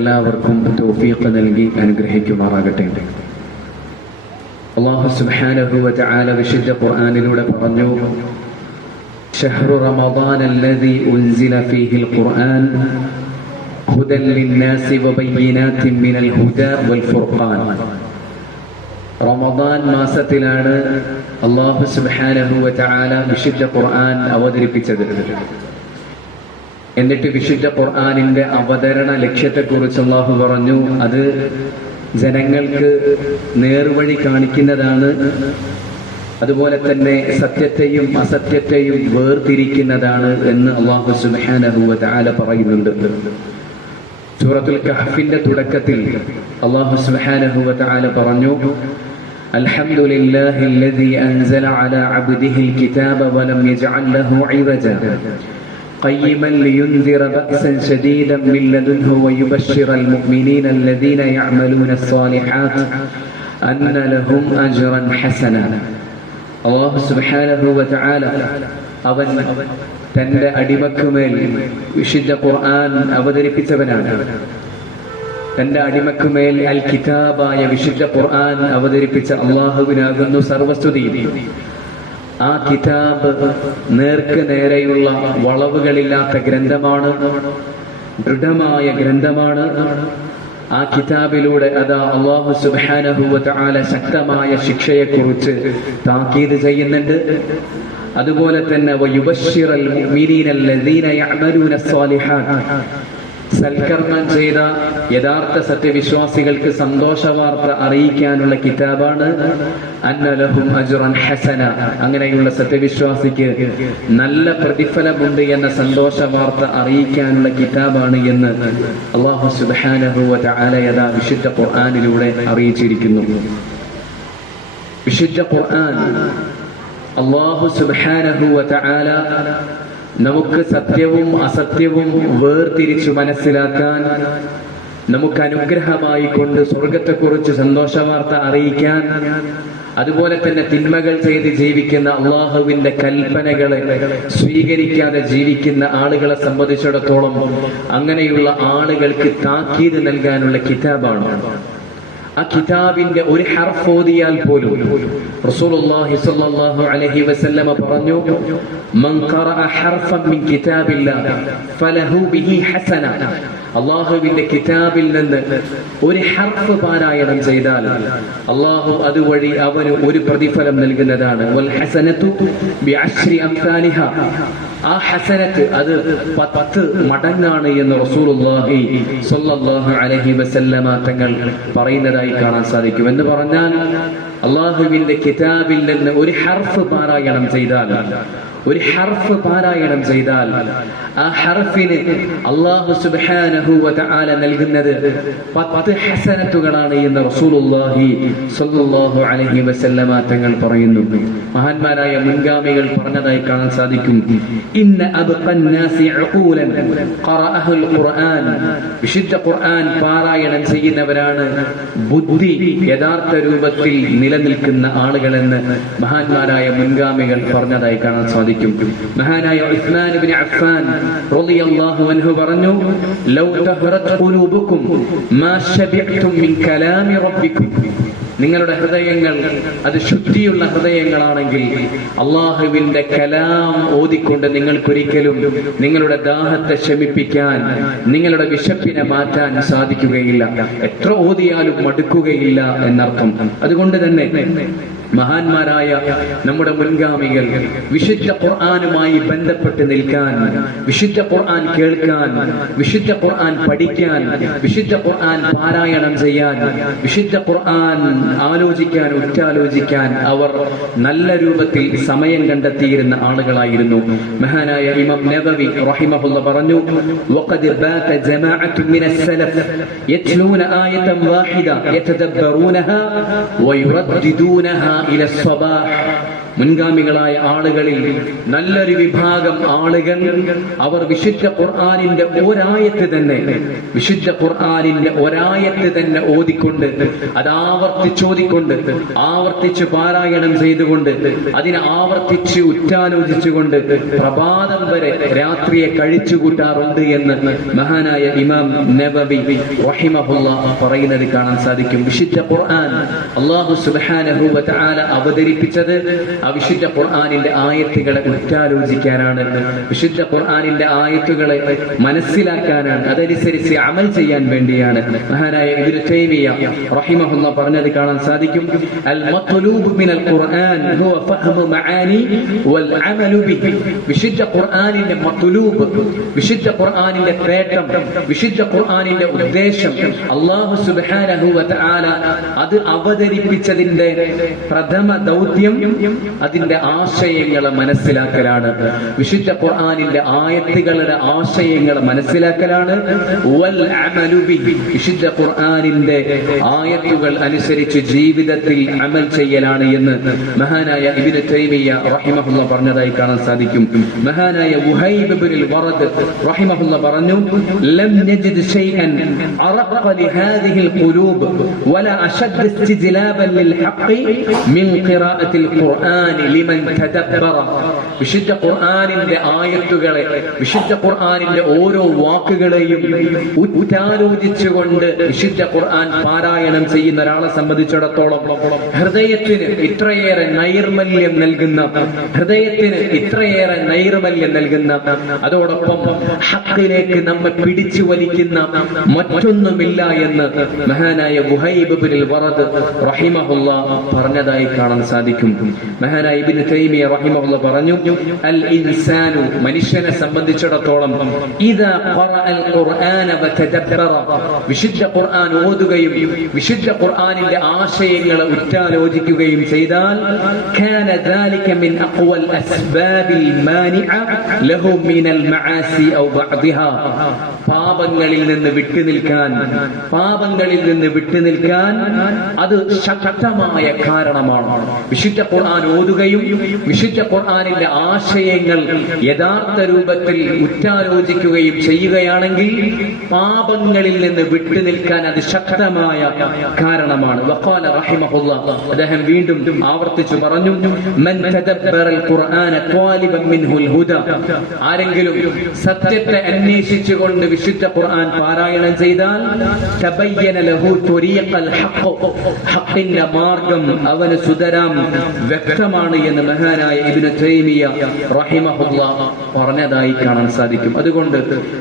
എല്ലാവർക്കും തൗഫീഖ് നൽകി അനുഗ്രഹിക്കുമാറാകട്ടെ. അല്ലാഹു സുബ്ഹാനഹു വ തആല വിശുദ്ധ ഖുർആനിലൂടെ പറഞ്ഞു, ശഹ്റു റമദാന അല്ലദീ ഉൻസില ഫീഹിൽ ഖുർആൻ ഹുദൻ ലിന്നാസി വബയ്യിനാത്തിൻ മിനൽ ഹുദാ വൽ ഫുർഖാൻ. റമദാൻ മാസത്തിലാണ് അല്ലാഹു സുബ്ഹാനഹു വ തആല വിശുദ്ധ ഖുർആൻ അവതരിപ്പിച്ചത്. എന്നിട്ട് വിശുദ്ധ ഖുർആനിന്റെ അവതരണ ലക്ഷ്യത്തെക്കുറിച്ച് അല്ലാഹു പറഞ്ഞു, അത് ജനങ്ങൾക്ക് നേർവഴി കാണിക്കുന്നതാണ്, അതുപോലെ തന്നെ സത്യത്തെയും അസത്യത്തെയും വേർതിരിക്കുന്നതാണ് എന്ന് അല്ലാഹു സുബ്ഹാനഹു വ തആല പറയുന്നുണ്ട്. സൂറത്തുൽ കഹ്ഫിന്റെ തുടക്കത്തിൽ അല്ലാഹു സുബ്ഹാനഹു വ തആല പറഞ്ഞു, അൽഹംദുലില്ലാഹില്ലദീ അൻസല അലാ അബ്ദിഹിൽ കിതാബ വലം യജ്അൽ ലഹു ഇവജാ قيما لينذر بأسا شديدا من لدنه ويبشر المؤمنين الذين يعملون الصالحات أن لهم أجرا حسنا. الله سبحانه وتعالى അവൻ തന്റെ അടിമക്കുമേൽ വിശുദ്ധ ഖുർആൻ അവതരിപ്പിച്ചവനാണ്. തന്റെ അടിമക്കുമേൽ അൽ കിതാബായ വിശുദ്ധ ഖുർആൻ അവതരിപ്പിച്ച അല്ലാഹുവിനാകുന്നു സർവസ്തുതി. ആ കിതാബ് നേർക്ക് നേരെയുള്ള വളവുകളില്ലാത്ത ഗ്രന്ഥമാണ്, ദൃഢമായ ഗ്രന്ഥമാണ്. ആ കിതാബിലൂടെ അതാ അല്ലാഹു സുബ്ഹാനഹു വ തആല ശക്തമായ ശിക്ഷയെക്കുറിച്ച് താക്കീത് ചെയ്യുന്നുണ്ട്. അതുപോലെ തന്നെ വയുബശ്ശിറൽ മുഅ്മിനീനല്ലദീന യഅമലൂന സ്സാലിഹാത്ത്, സൽക്കർമ്മം ചെയ്ത യഥാർത്ഥ സത്യവിശ്വാസികൾക്ക് സന്തോഷവാർത്ത അറിയിക്കാനുള്ള കിതാബാണ്. അന്ന ലഹും അജ്റൻ ഹസന, അങ്ങനെയുള്ള സത്യവിശ്വാസിക്ക് നല്ല പ്രതിഫലമുണ്ട് എന്ന സന്തോഷവാർത്ത അറിയിക്കാനുള്ള കിതാബാണ് എന്ന് അല്ലാഹു സുബ്ഹാനഹു വ തആല യഥാ വിശുദ്ധ ഖുർആനിലൂടെ അറിയിച്ചിരിക്കുന്നു. വിശുദ്ധ ഖുർആൻ അല്ലാഹു സുബ്ഹാനഹു വ തആല നമുക്ക് സത്യവും അസത്യവും വേർതിരിച്ചു മനസ്സിലാക്കാൻ, നമുക്ക് അനുഗ്രഹമായി കൊണ്ട് സ്വർഗത്തെക്കുറിച്ച് സന്തോഷവാർത്ത അറിയിക്കാൻ, അതുപോലെ തന്നെ തിന്മകൾ ചെയ്ത് ജീവിക്കുന്ന അള്ളാഹുവിന്റെ കൽപ്പനകളെ സ്വീകരിക്കാതെ ജീവിക്കുന്ന ആളുകളെ സംബന്ധിച്ചിടത്തോളം അങ്ങനെയുള്ള ആളുകൾക്ക് താക്കീത് നൽകാനുള്ള കിതാബാണ്. ആ കിതാബിന്റെ ഒരു ഹർഫ് ഓതിയാൽ പോലും റസൂലുള്ളാഹി സ്വല്ലല്ലാഹു അലൈഹി വസല്ലമ പറഞ്ഞു, മൻ ഖറഅ ഹർഫൻ മിൻ കിതാബില്ലാഹി ഫലഹു ബിഹി ഹസന. അല്ലാഹുവിന്റെ കിതാബിൽ നിന്ന് ഒരു ഹർഫ് പാരായണം ചെയ്താൽ അല്ലാഹു അതുവഴി അവന് ഒരു പ്രതിഫലം നൽകുന്നതാണ്. വൽ ഹസനതു ബിഅശ്രി അംസാലിഹാ, ആ ഹസനത്ത് അത് 10 മടങ്ങാണ് എന്ന് റസൂലുള്ളാഹി സ്വല്ലല്ലാഹു അലൈഹി വസല്ലമ തങ്ങൾ പറയുന്നതായി കാണാൻ സാധിക്കും. എന്ന് പറഞ്ഞാൽ അല്ലാഹുവിന്റെ കിതാബിൽ നിന്ന് ഒരു ഹർഫ് പാരായണം ചെയ്താൽ, ഒരു ഹർഫ് പാരായണം ചെയ്താൽ ആ ഹർഫിന് അല്ലാഹു സുബ്ഹാനഹു വ തആല നൽകുന്നത് 10 ഹസനത്തുകളാണ് എന്ന് റസൂലുള്ളാഹി സ്വല്ലല്ലാഹു അലൈഹി വസല്ലമ തങ്ങൾ പറയുന്നു. മഹാന്മാരായ മുൻഗാമികൾ പറഞ്ഞതായി കാണാൻ സാധിക്കും, ഇന്ന അബ്ഖൻ നാസി ഉഖൂലൻ ഖറഅഹുൽ ഖുർആൻ, വിശുദ്ധ ഖുർആൻ പാരായണം ചെയ്യുന്നവരാണ് ബുദ്ധി യഥാർത്ഥ രൂപത്തിൽ നിലനിൽക്കുന്ന ആളുകളെന്ന് മഹാന്മാരായ മുൻഗാമികൾ പറഞ്ഞതായി കാണാൻ സാധിക്കും. മഹാനായ ഉസ്മാൻ ഇബ്നു അഫ്ഫാൻ റളിയല്ലാഹു അൻഹു പറഞ്ഞു, ലൗ തഹറത് ഖുലൂബുകും മാ ശബിഅതും മിൻ കലാമി റബ്ബികും, നിങ്ങളുടെ ഹൃദയങ്ങൾ അത് ശുദ്ധിയുള്ള ഹൃദയങ്ങളാണെങ്കിൽ അല്ലാഹുവിന്റെ കലാം ഓതിക്കൊണ്ട് നിങ്ങൾക്കൊരിക്കലും നിങ്ങളുടെ ദാഹത്തെ ശമിപ്പിക്കാൻ, നിങ്ങളുടെ വിശപ്പിനെ മാറ്റാൻ സാധിക്കുകയില്ല. എത്ര ഓതിയാലും മടുക്കുകയില്ല എന്നർത്ഥം. അതുകൊണ്ട് തന്നെ മഹാന്മാരായ നമ്മുടെ മുൻഗാമികൾ വിശുദ്ധ ഖുർആനുമായി ബന്ധപ്പെട്ട് നിൽക്കാൻ, വിശുദ്ധ ഖുർആൻ കേൾക്കാൻ, വിശുദ്ധ ഖുർആൻ പഠിക്കാൻ, വിശുദ്ധ ഖുർആൻ പാരായണം ചെയ്യാൻ, വിശുദ്ധ ഖുർആൻ ആലോചിക്കാൻ, ഉറ്റാലോചിക്കാൻ അവർ നല്ല രൂപത്തിൽ സമയം കണ്ടെത്തിയിരുന്ന ആളുകളായിരുന്നു. മഹാനായ ഇമാം നബവി റഹിമഹുല്ലാഹ് പറഞ്ഞു, വഖദ് ബാത ജമാഅത്തു മിനസ് സലഫ് യത്ലൂന ആയതൻ വാഹിദ യതദബ്ബറൂനഹാ വയുറദ്ദിദൂനഹാ ഇല الصباح മുൻഗാമികളായ ആളുകളിൽ നല്ലൊരു വിഭാഗം ആളുകൾ അവർ വിശുദ്ധ ഖുർആനിന്റെ ഒരായത്ത് തന്നെ ഓതിക്കൊണ്ട് അത് ആവർത്തിച്ച് പാരായണം ചെയ്തുകൊണ്ട് അതിനെ ആവർത്തിച്ച് ഉറ്റാലോചിച്ചുകൊണ്ട് പ്രഭാതം വരെ രാത്രിയെ കഴിച്ചുകൂട്ടാറുണ്ട് എന്ന് മഹാനായ ഇമാം നബവി റഹിമഹുല്ലാഹ് പറയുന്നത് കാണാൻ സാധിക്കും. വിശുദ്ധ ഖുർആൻ അല്ലാഹു സുബ്ഹാനഹു വ തആല അവതരിപ്പിച്ചത് ആ വിശുദ്ധ ഖുർആനിന്റെ ആയത്തുകളെ ഉറ്റാലോചിക്കാനാണ്, വിശുദ്ധ ഖുർആനിന്റെ ആയത്തുകളെ മനസ്സിലാക്കാനാണ്, അതനുസരിച്ച് അമൽ ചെയ്യാൻ വേണ്ടിയാണ്. മഹാനായ ഇബ്നു തൈമിയ റഹിമഹുല്ലാഹ് പറഞ്ഞത് കാണാൻ സാധിക്കും. അൽ മത്ലൂബ് മിനൽ ഖുർആൻ ഹുവ ഫഹ്മു മആനി വൽ അമലു ബിഹി. വിശുദ്ധ ഖുർആനിന്റെ മത്ലൂബ്, വിശുദ്ധ ഖുർആനിന്റെ തേട്ടം, വിശുദ്ധ ഖുർആനിന്റെ ഉദ്ദേശം, അല്ലാഹു സുബ്ഹാനഹു വ തആല അത് അവതരിപ്പിച്ചതിന്റെ പ്രഥമ ദൗത്യം അതിന്റെ ആശയങ്ങളെ മനസ്സിലാക്കലാണ്. വിശുദ്ധ ഖുർആനിന്റെ ആയത്തുകളുടെ ആശയങ്ങളെ മനസ്സിലാക്കലാണ്. വൽ അമലു ബിഹി, വിശുദ്ധ ഖുർആനിന്റെ ആയത്തുകൾ അനുസരിച്ച് ജീവിതത്തിൽ അമൽ ചെയ്യലാണ് എന്ന് മഹാനായ ഇബ്നു തൈമിയ റഹിമഹുല്ലാഹ് പറഞ്ഞതായി കാണാൻ സാധിക്കും. മഹാനായ വുഹൈബ് ഇബ്നുൽ വറദ് റഹിമഹുല്ലാഹ് പറഞ്ഞു, ലം നജിദ് ശൈഅൻ അറഖ ലിഹാദിഹിൽ ഖുലൂബ് വലാ അശദ്ദ ഇസ്തിജ്ലാബൻ ലിൽ ഹഖ് മിൻ ഖിറാഅത്തിൽ ഖുർആൻ ലിമൻ തദബ്ബറ. വിശുദ്ധ ഖുർആനിന്റെ ആയത്തുകളെ, വിശുദ്ധ ഖുർആനിന്റെ ഓരോ വാക്കുകളെയും ഉറ്റാലോചിച്ചുകൊണ്ട് വിശുദ്ധ ഖുർആൻ പാരായണം ചെയ്യുന്ന ഒരാളെ സംബന്ധിച്ചിടത്തോളം ഹൃദയത്തിന് ഇത്രയേറെ നൈർമല്യം നൽകുന്ന അതോടൊപ്പം ഹഖിലേക്ക് നമ്മെ പിടിച്ചു വലിക്കുന്ന മറ്റൊന്നുമില്ല എന്ന് മഹാനായ വുഹൈബ് ഇബ്നുൽ വറദ് റഹിമഹുല്ലാഹ് പറഞ്ഞതായി കാണാൻ സാധിക്കും. മഹാനായ ഇബ്നു തൈമിയ റഹിമഹുല്ലാഹ് പറഞ്ഞു, അൽ ഇൻസാനു, മനുഷ്യനെ സംബന്ധിച്ചിടത്തോളം, ഇദാ ഖറഅൽ ഖുർആന വതദബ്ബറ, വിശുദ്ധ ഖുർആൻ ഓതുകയും വിശുദ്ധ ഖുർആനിന്റെ ആശയങ്ങളെ ഉറ്റാലോചിക്കുകയും ചെയ്താൽ, കാന ദാലിക മിൻ അഖ്വൽ അസ്ബാബിൽ മാനിഅ ലഹു മിനൽ മആസി ഔ ബഅദിഹാ. പാപങ്ങളിൽ നിന്ന് വിട്ടുനിൽക്കാൻ അത് ശക്തമായ കാരണമാണ്. വിശുദ്ധ ഖുർആൻ ഓതുകയും വിശുദ്ധ ഖുർആനിന്റെ ആശയങ്ങൾ യഥാർത്ഥ രൂപത്തിൽ ഉറ്റാലോചിക്കുകയും ചെയ്യുകയാണെങ്കിൽ പാപങ്ങളിൽ നിന്ന് വിട്ടുനിൽക്കാൻ അത് ശക്തമായ കാരണമാണ്. വഖാല റഹിമഹുല്ലാഹ്, അദ്ദേഹം വീണ്ടും ആവർത്തിച്ചു പറഞ്ഞു, മൻ തദബ്ബറൽ ഖുർആന ത്വാലിബൻ മിൻഹുൽ ഹുദ. ആരെങ്കിലും സത്യത്തെ അന്വേഷിച്ചുകൊണ്ട് വിശുദ്ധ ഖുർആൻ പാരായണം ചെയ്താൽ, തബയ്യന ലഹു ത്വരീഖൽ ഹഖ്, ഹഖിന്റെ മാർഗം അവന് സുതരാം വ്യക്തമാണ് എന്ന് മഹാനായ ഇബ്നു തൈമിയ റഹിമഹുല്ലാഹ് പറഞ്ഞതായി കാണാൻ സാധിക്കും. അതുകൊണ്ട്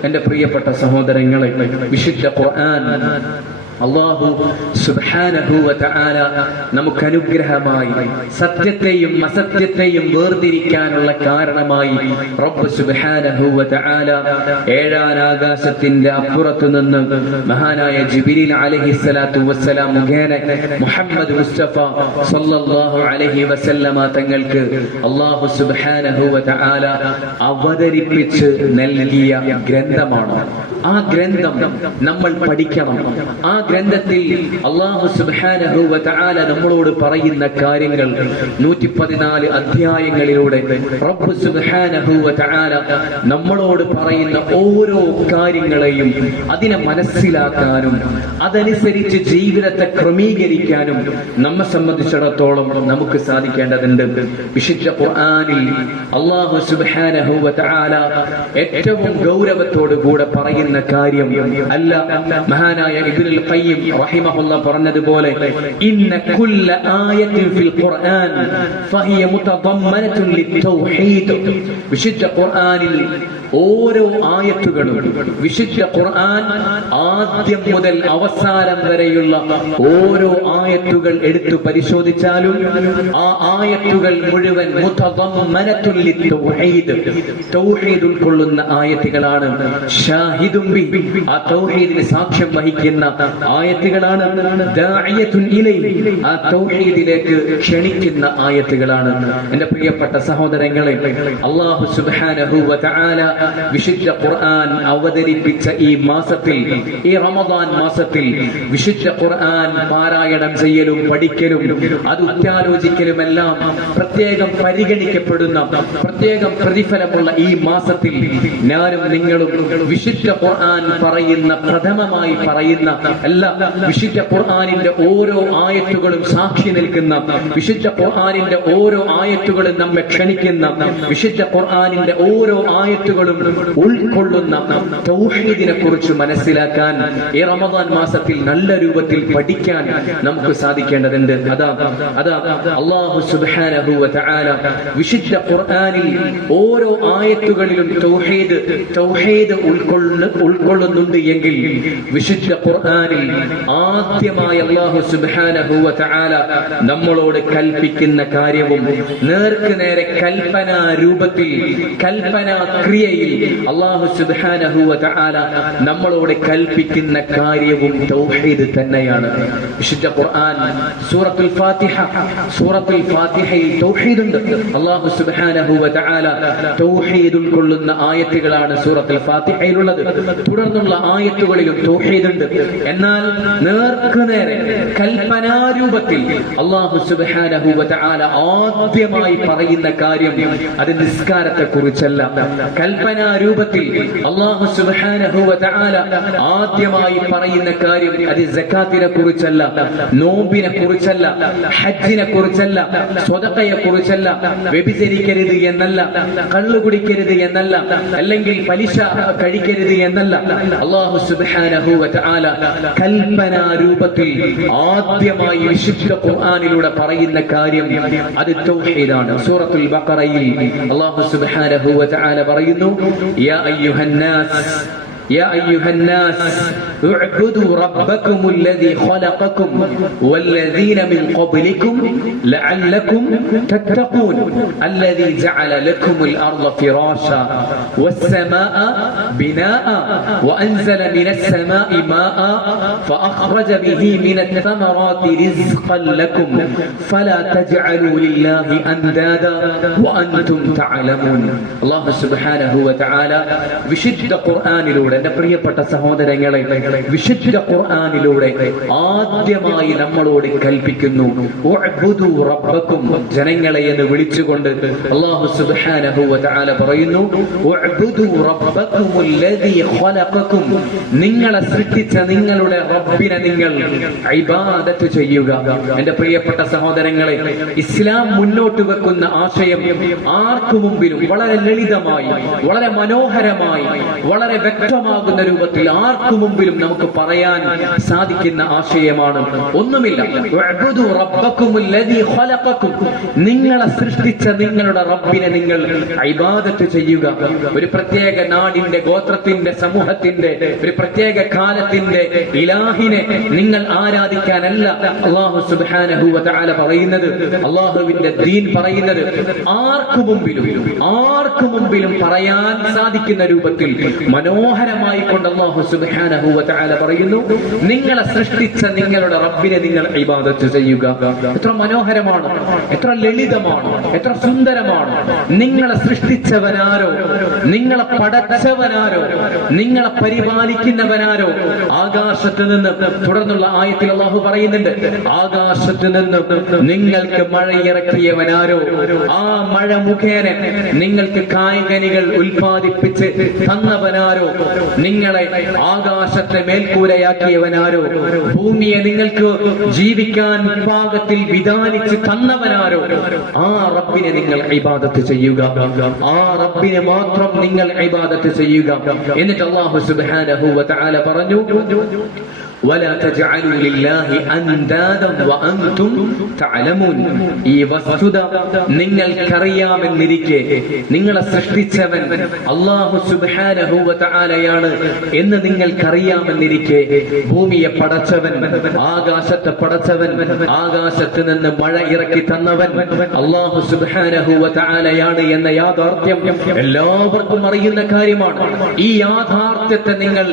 എന്റെ പ്രിയപ്പെട്ട സഹോദരങ്ങളെ, വിശുദ്ധ ഖുർആൻ അല്ലാഹു സുബ്ഹാനഹു വ തആല നമുക്ക് അനുഗ്രഹമായി, സത്യത്തെയും അസത്യത്തെയും വേർതിരിക്കാനുള്ള കാരണമായി റബ്ബ് സുബ്ഹാനഹു വ തആല ഏഴാനാകാശത്തിന്റെ അപ്പുറത്തു നിന്ന് മഹാനായ ജിബ്രീൽ അലൈഹിസ്സലാത്തു വസ്സലാം മുഖേന മുഹമ്മദ് മുസ്തഫ സല്ലല്ലാഹു അലൈഹി വസല്ലമ തങ്ങൾക്ക് അല്ലാഹു സുബ്ഹാനഹു വ തആല അവതരിപ്പിച്ച് നൽകിയ ഗ്രന്ഥമാണ്. ആ ഗ്രന്ഥം നമ്മൾ പഠിക്കണം. ആ ഗ്രന്ഥത്തിൽ അല്ലാഹു സുബ്ഹാനഹു വ തആല നമ്മളോട് പറയുന്ന കാര്യങ്ങൾ 114 അധ്യായങ്ങളിലൂടെ റബ്ബ് സുബ്ഹാനഹു വ തആല നമ്മളോട് പറയുന്ന ഓരോ കാര്യങ്ങളെയും അതിനെ മനസ്സിലാക്കാനും അതനുസരിച്ച് ജീവിതത്തെ ക്രമീകരിക്കാനും നമ്മെ സംബന്ധിച്ചിടത്തോളം നമുക്ക് സാധിക്കേണ്ടതുണ്ട്. വിശുദ്ധ ഖുർആനിൽ അല്ലാഹു സുബ്ഹാനഹു വ തആല ഏറ്റവും ഗൗരവത്തോടു കൂടെ പറയുന്ന കാര്യം അല്ല. മഹാനായ ഇബ്നുൽ ഖയ്യിം റഹിമഹുല്ലാഹ് പറഞ്ഞതുപോലെ, ഇന്ന കുല്ല ആയത്തിൻ ഫിൽ ഖുർആൻ ഫഹിയ മുതദമ്മനത്തുൻ ലിത്തൗഹീദ്. വിശുദ്ധ ഖുർആനിൽ ഓരോ ആയത്തുകളും, വിശുദ്ധ ഖുർആൻ ആദ്യം മുതൽ അവസാനം വരെയുള്ള ഓരോ ആയത്തുകൾ എടുത്തു പരിശോധിച്ചാലും ആ ആയത്തുകൾ മുഴുവൻ മുതദമ്മനത്തുൻ ലിത്തൗഹീദ്, തൗഹീദ് ഉൾക്കൊള്ളുന്ന ആയത്തുകളാണ്. ഷാഹിദും ബിഹി, ആ തൗഹീദിന് സാക്ഷ്യം വഹിക്കുന്ന ആയത്തുകളാണ്. ദാഇയത്തുൻ ഇലൈഹി, ആ തൗഹീദിലേക്ക് ക്ഷണിക്കുന്ന ആയത്തുകളാണ്. എന്റെ പ്രിയപ്പെട്ട സഹോദരങ്ങളെ, അല്ലാഹു സുബ്ഹാനഹു വ തആല വിശുദ്ധ ഖുർആൻ അവതരിപ്പിച്ച ഈ മാസത്തിൽ, ഈ റമദാൻ മാസത്തിൽ വിശുദ്ധ ഖുർആൻ പാരായണം ചെയ്യലും പഠിക്കലും അത് ഉറ്റാലോചിക്കലുമെല്ലാം പ്രത്യേകം പരിഗണിക്കപ്പെടുന്ന, പ്രത്യേകം പ്രതിഫലമുള്ള ഈ മാസത്തിൽ ഞാനും നിങ്ങളും വിശുദ്ധ ഖുർആൻ പറയുന്ന, പ്രഥമമായി പറയുന്ന വിശുദ്ധ ഖുർആനിന്റെ ഓരോ ആയത്തുകളും സാക്ഷി നിൽക്കുന്ന, വിശുദ്ധ ഖുർആനിന്റെ ഓരോ ആയത്തുകളും നമ്മെ ക്ഷണിക്കുന്ന, വിശുദ്ധ ഖുർആനിന്റെ ഓരോ ആയത്തുകളും ഉൾക്കൊള്ളുന്ന തൗഹീദിനെ കുറിച്ച് മനസ്സിലാക്കാൻ ഈ റമദാൻ മാസത്തിൽ നല്ല രൂപത്തിൽ പഠിക്കാൻ നമുക്ക് സാധിക്കേണ്ടതുണ്ട്. അതാ അല്ലാഹു സുബ്ഹാനഹു വ തആല വിശുദ്ധ ഖുർആനിൽ ഓരോ ആയത്തുകളിലും തൗഹീദ് ഉൾക്കൊള്ളുന്നുണ്ട് എങ്കിൽ വിശുദ്ധ ഖുർആനിൽ ആദ്യമായി അല്ലാഹു സുബ്ഹാനഹു വ തആല നമ്മളോട് കൽപ്പിക്കുന്ന കാര്യവും നേർക്ക് നേരെ കൽപ്പനാ രൂപത്തിൽ, കൽപ്പനാ ക്രിയയിൽ അല്ലാഹു സുബ്ഹാനഹു വ തആല നമ്മളോട് കൽപ്പിക്കുന്ന കാര്യവും തൗഹീദ് തന്നെയാണ്. വിശുദ്ധ ഖുർആൻ സൂറത്തുൽ ഫാത്തിഹയിൽ തൗഹീദ് ഉണ്ട്. അല്ലാഹു സുബ്ഹാനഹു വ തആല തൗഹീദ് ഉൾക്കൊള്ളുന്ന ആയത്തുകളാണ് സൂറത്തുൽ ഫാത്തിഹയിലുള്ളത്. തുടർന്നുള്ള ആയത്തുകളിലും തൗഹീദ് ഉണ്ട്. എന്നാൽ നേർക്കുനേരെ കൽപ്പനാരൂപത്തിൽ അല്ലാഹു സുബ്ഹാനഹു വ തആല ആദ്യമായി പറയുന്ന കാര്യം അത് നിസ്കാരത്തെ കുറിച്ചല്ല. കൽപ്പനാരൂപത്തിൽ അല്ലാഹു സുബ്ഹാനഹു വ തആല ആദ്യമായി പറയുന്ന കാര്യം അത് സകാത്തിനെ കുറിച്ചല്ല, നോമ്പിനെ കുറിച്ചല്ല, ഹജ്ജിനെ കുറിച്ചല്ല, സ്വതഖയെ കുറിച്ചല്ല, വ്യഭിചരിക്കരുത് എന്നല്ല, കള്ളു കുടിക്കരുത് എന്നല്ല, അല്ലെങ്കിൽ പലിശ കഴിക്കരുത് എന്നല്ല. അല്ലാഹു സുബ്ഹാനഹു വ തആല കൽപ്പനാ രൂപത്തിൽ ആദ്യമായി വിശുദ്ധ ഖുർആനിലൂടെ പറയുന്ന കാര്യം അത് തൗഹീദാണ്. സൂറത്തുൽ ബഖറയിൽ അല്ലാഹു സുബ്ഹാനഹു വ തആല പറയുന്നു, യാ أيها الناس اعبدوا ربكم الذي خلقكم والذين من قبلكم لعلكم تتقون الذي جعل لكم الأرض فراشا والسماء بناء وأنزل من السماء ماء فأخرج به من الثمرات رزقا لكم فلا تجعلوا لله أندادا وأنتم تعلمون. الله سبحانه وتعالى വിശുദ്ധ ഖുർആനിലൂടെ, എന്റെ പ്രിയപ്പെട്ട സഹോദരങ്ങളെ, വിശുദ്ധ ഖുർആനിലൂടെ ആദ്യമായി നമ്മളോട് കൽപ്പിക്കുന്നു, ഉഅ്ബുദു റബ്ബക്കും, ജനങ്ങളെ എന്ന് വിളിച്ചുകൊണ്ട് അല്ലാഹു സുബ്ഹാനഹു വ തആല പറയുന്നു, ഉഅ്ബുദു റബ്ബക്കുമുല്ലദീ ഖലഖക്കും, നിങ്ങളെ സൃഷ്ടിച്ച നിങ്ങളുടെ റബ്ബിനെ നിങ്ങൾ ഇബാദത്ത് ചെയ്യുക. എന്റെ പ്രിയപ്പെട്ട സഹോദരങ്ങളെ, ഇസ്ലാം മുന്നോട്ട് വെക്കുന്ന ആശയം ആർക്കു മുമ്പിലും വളരെ ലളിതമായി, വളരെ മനോഹരമായി, വളരെ വ്യക്തമാകുന്ന രൂപത്തിൽ ആർക്കു മുമ്പിലും നമുക്ക് പറയാൻ സാധിക്കുന്ന ആശയമാണ്. ഒന്നുമില്ല, ഉഅ്ബുദു റബ്ബക്കുമുല്ലദീ ഖലഖക്കും, നിങ്ങളെ സൃഷ്ടിച്ച നിങ്ങളുടെ റബ്ബിനെ നിങ്ങൾ ഇബാദത്ത് ചെയ്യുക. ഒരു പ്രത്യേക നാടിന്റെ, ഗോത്രത്തിന്റെ, സമൂഹത്തിന്റെ, ഒരു പ്രത്യേക കാലത്തിന്റെ ഇലാഹിനെ നിങ്ങൾ ആരാധിക്കാനല്ല അല്ലാഹു സുബ്ഹാനഹു വ തആല പറയുന്നത്. അല്ലാഹുവിന്റെ ദീൻ പറയുന്നത് ആർക്കു മുമ്പിലും പറയാൻ സാധിക്കുന്ന രൂപത്തിൽ മനോഹരമായി കൊണ്ട് അല്ലാഹു സുബ്ഹാനഹു വ തആല പറയുന്നു, നിങ്ങളെ സൃഷ്ടിച്ച നിങ്ങളുടെ റബ്ബിനെ നിങ്ങൾ ഇബാദത്ത് ചെയ്യുക. എത്ര മനോഹരമാണ്, എത്ര ലളിതമാണ്, എത്ര സുന്ദരമാണ്. നിങ്ങളെ സൃഷ്ടിച്ചവനാരോ, നിങ്ങളെ പടച്ചവനാരോ, നിങ്ങളെ പരിപാലിക്കുന്നവനാരോ, ആകാശത്ത് നിന്ന്, തുടർന്നുള്ള ആയത്തിൽ അല്ലാഹു പറയുന്നുണ്ട്, ആകാശത്ത് നിന്ന് നിങ്ങൾക്ക് മഴയിറക്കിയവനാരോ, ആ മഴ മുഖേന നിങ്ങൾക്ക് കായ്കനികൾ ഉൽപ്പാദിപ്പിച്ച് തന്നവനാരോ, നിങ്ങളെ ആകാശത്തെ മേൽക്കൂരയാക്കിയവനാരോ, ഭൂമിയെ നിങ്ങൾക്ക് ജീവിക്കാൻ പാകത്തിൽ വിധാനിച്ച് തന്നവനാരോ, ആ റബ്ബിനെ നിങ്ങൾ ഇബാദത്ത് ചെയ്യുക. ആ റബ്ബിനെ മാത്രം നിങ്ങൾ ഇബാദത്ത് ചെയ്യുക. എന്നിട്ട് അല്ലാഹു സുബ്ഹാനഹു വ തആല പറഞ്ഞു, ولا تجعلوا لله أندادا وأنتم تعلمون. ഈ വസ്തുത നിങ്ങൾക്കറിയാമെന്നിരിക്കെ, നിങ്ങളെ സൃഷ്ടിച്ചവൻ അല്ലാഹു സുബ്ഹാനഹു വ തആലയാണ് എന്ന് നിങ്ങൾക്കറിയാമെന്നിരിക്കെ, ഭൂമിയെ പടച്ചവൻ, ആകാശത്തെ പടച്ചവൻ, ആകാശത്ത് നിന്ന് മഴ ഇറക്കി തന്നവൻ അല്ലാഹു സുബ്ഹാനഹു വ തആലയാണ് എന്ന യാഥാർത്ഥ്യം എല്ലാവർക്കും അറിയുന്ന കാര്യമാണ്. ഈ യാഥാർത്ഥ്യത്തെ നിങ്ങൾ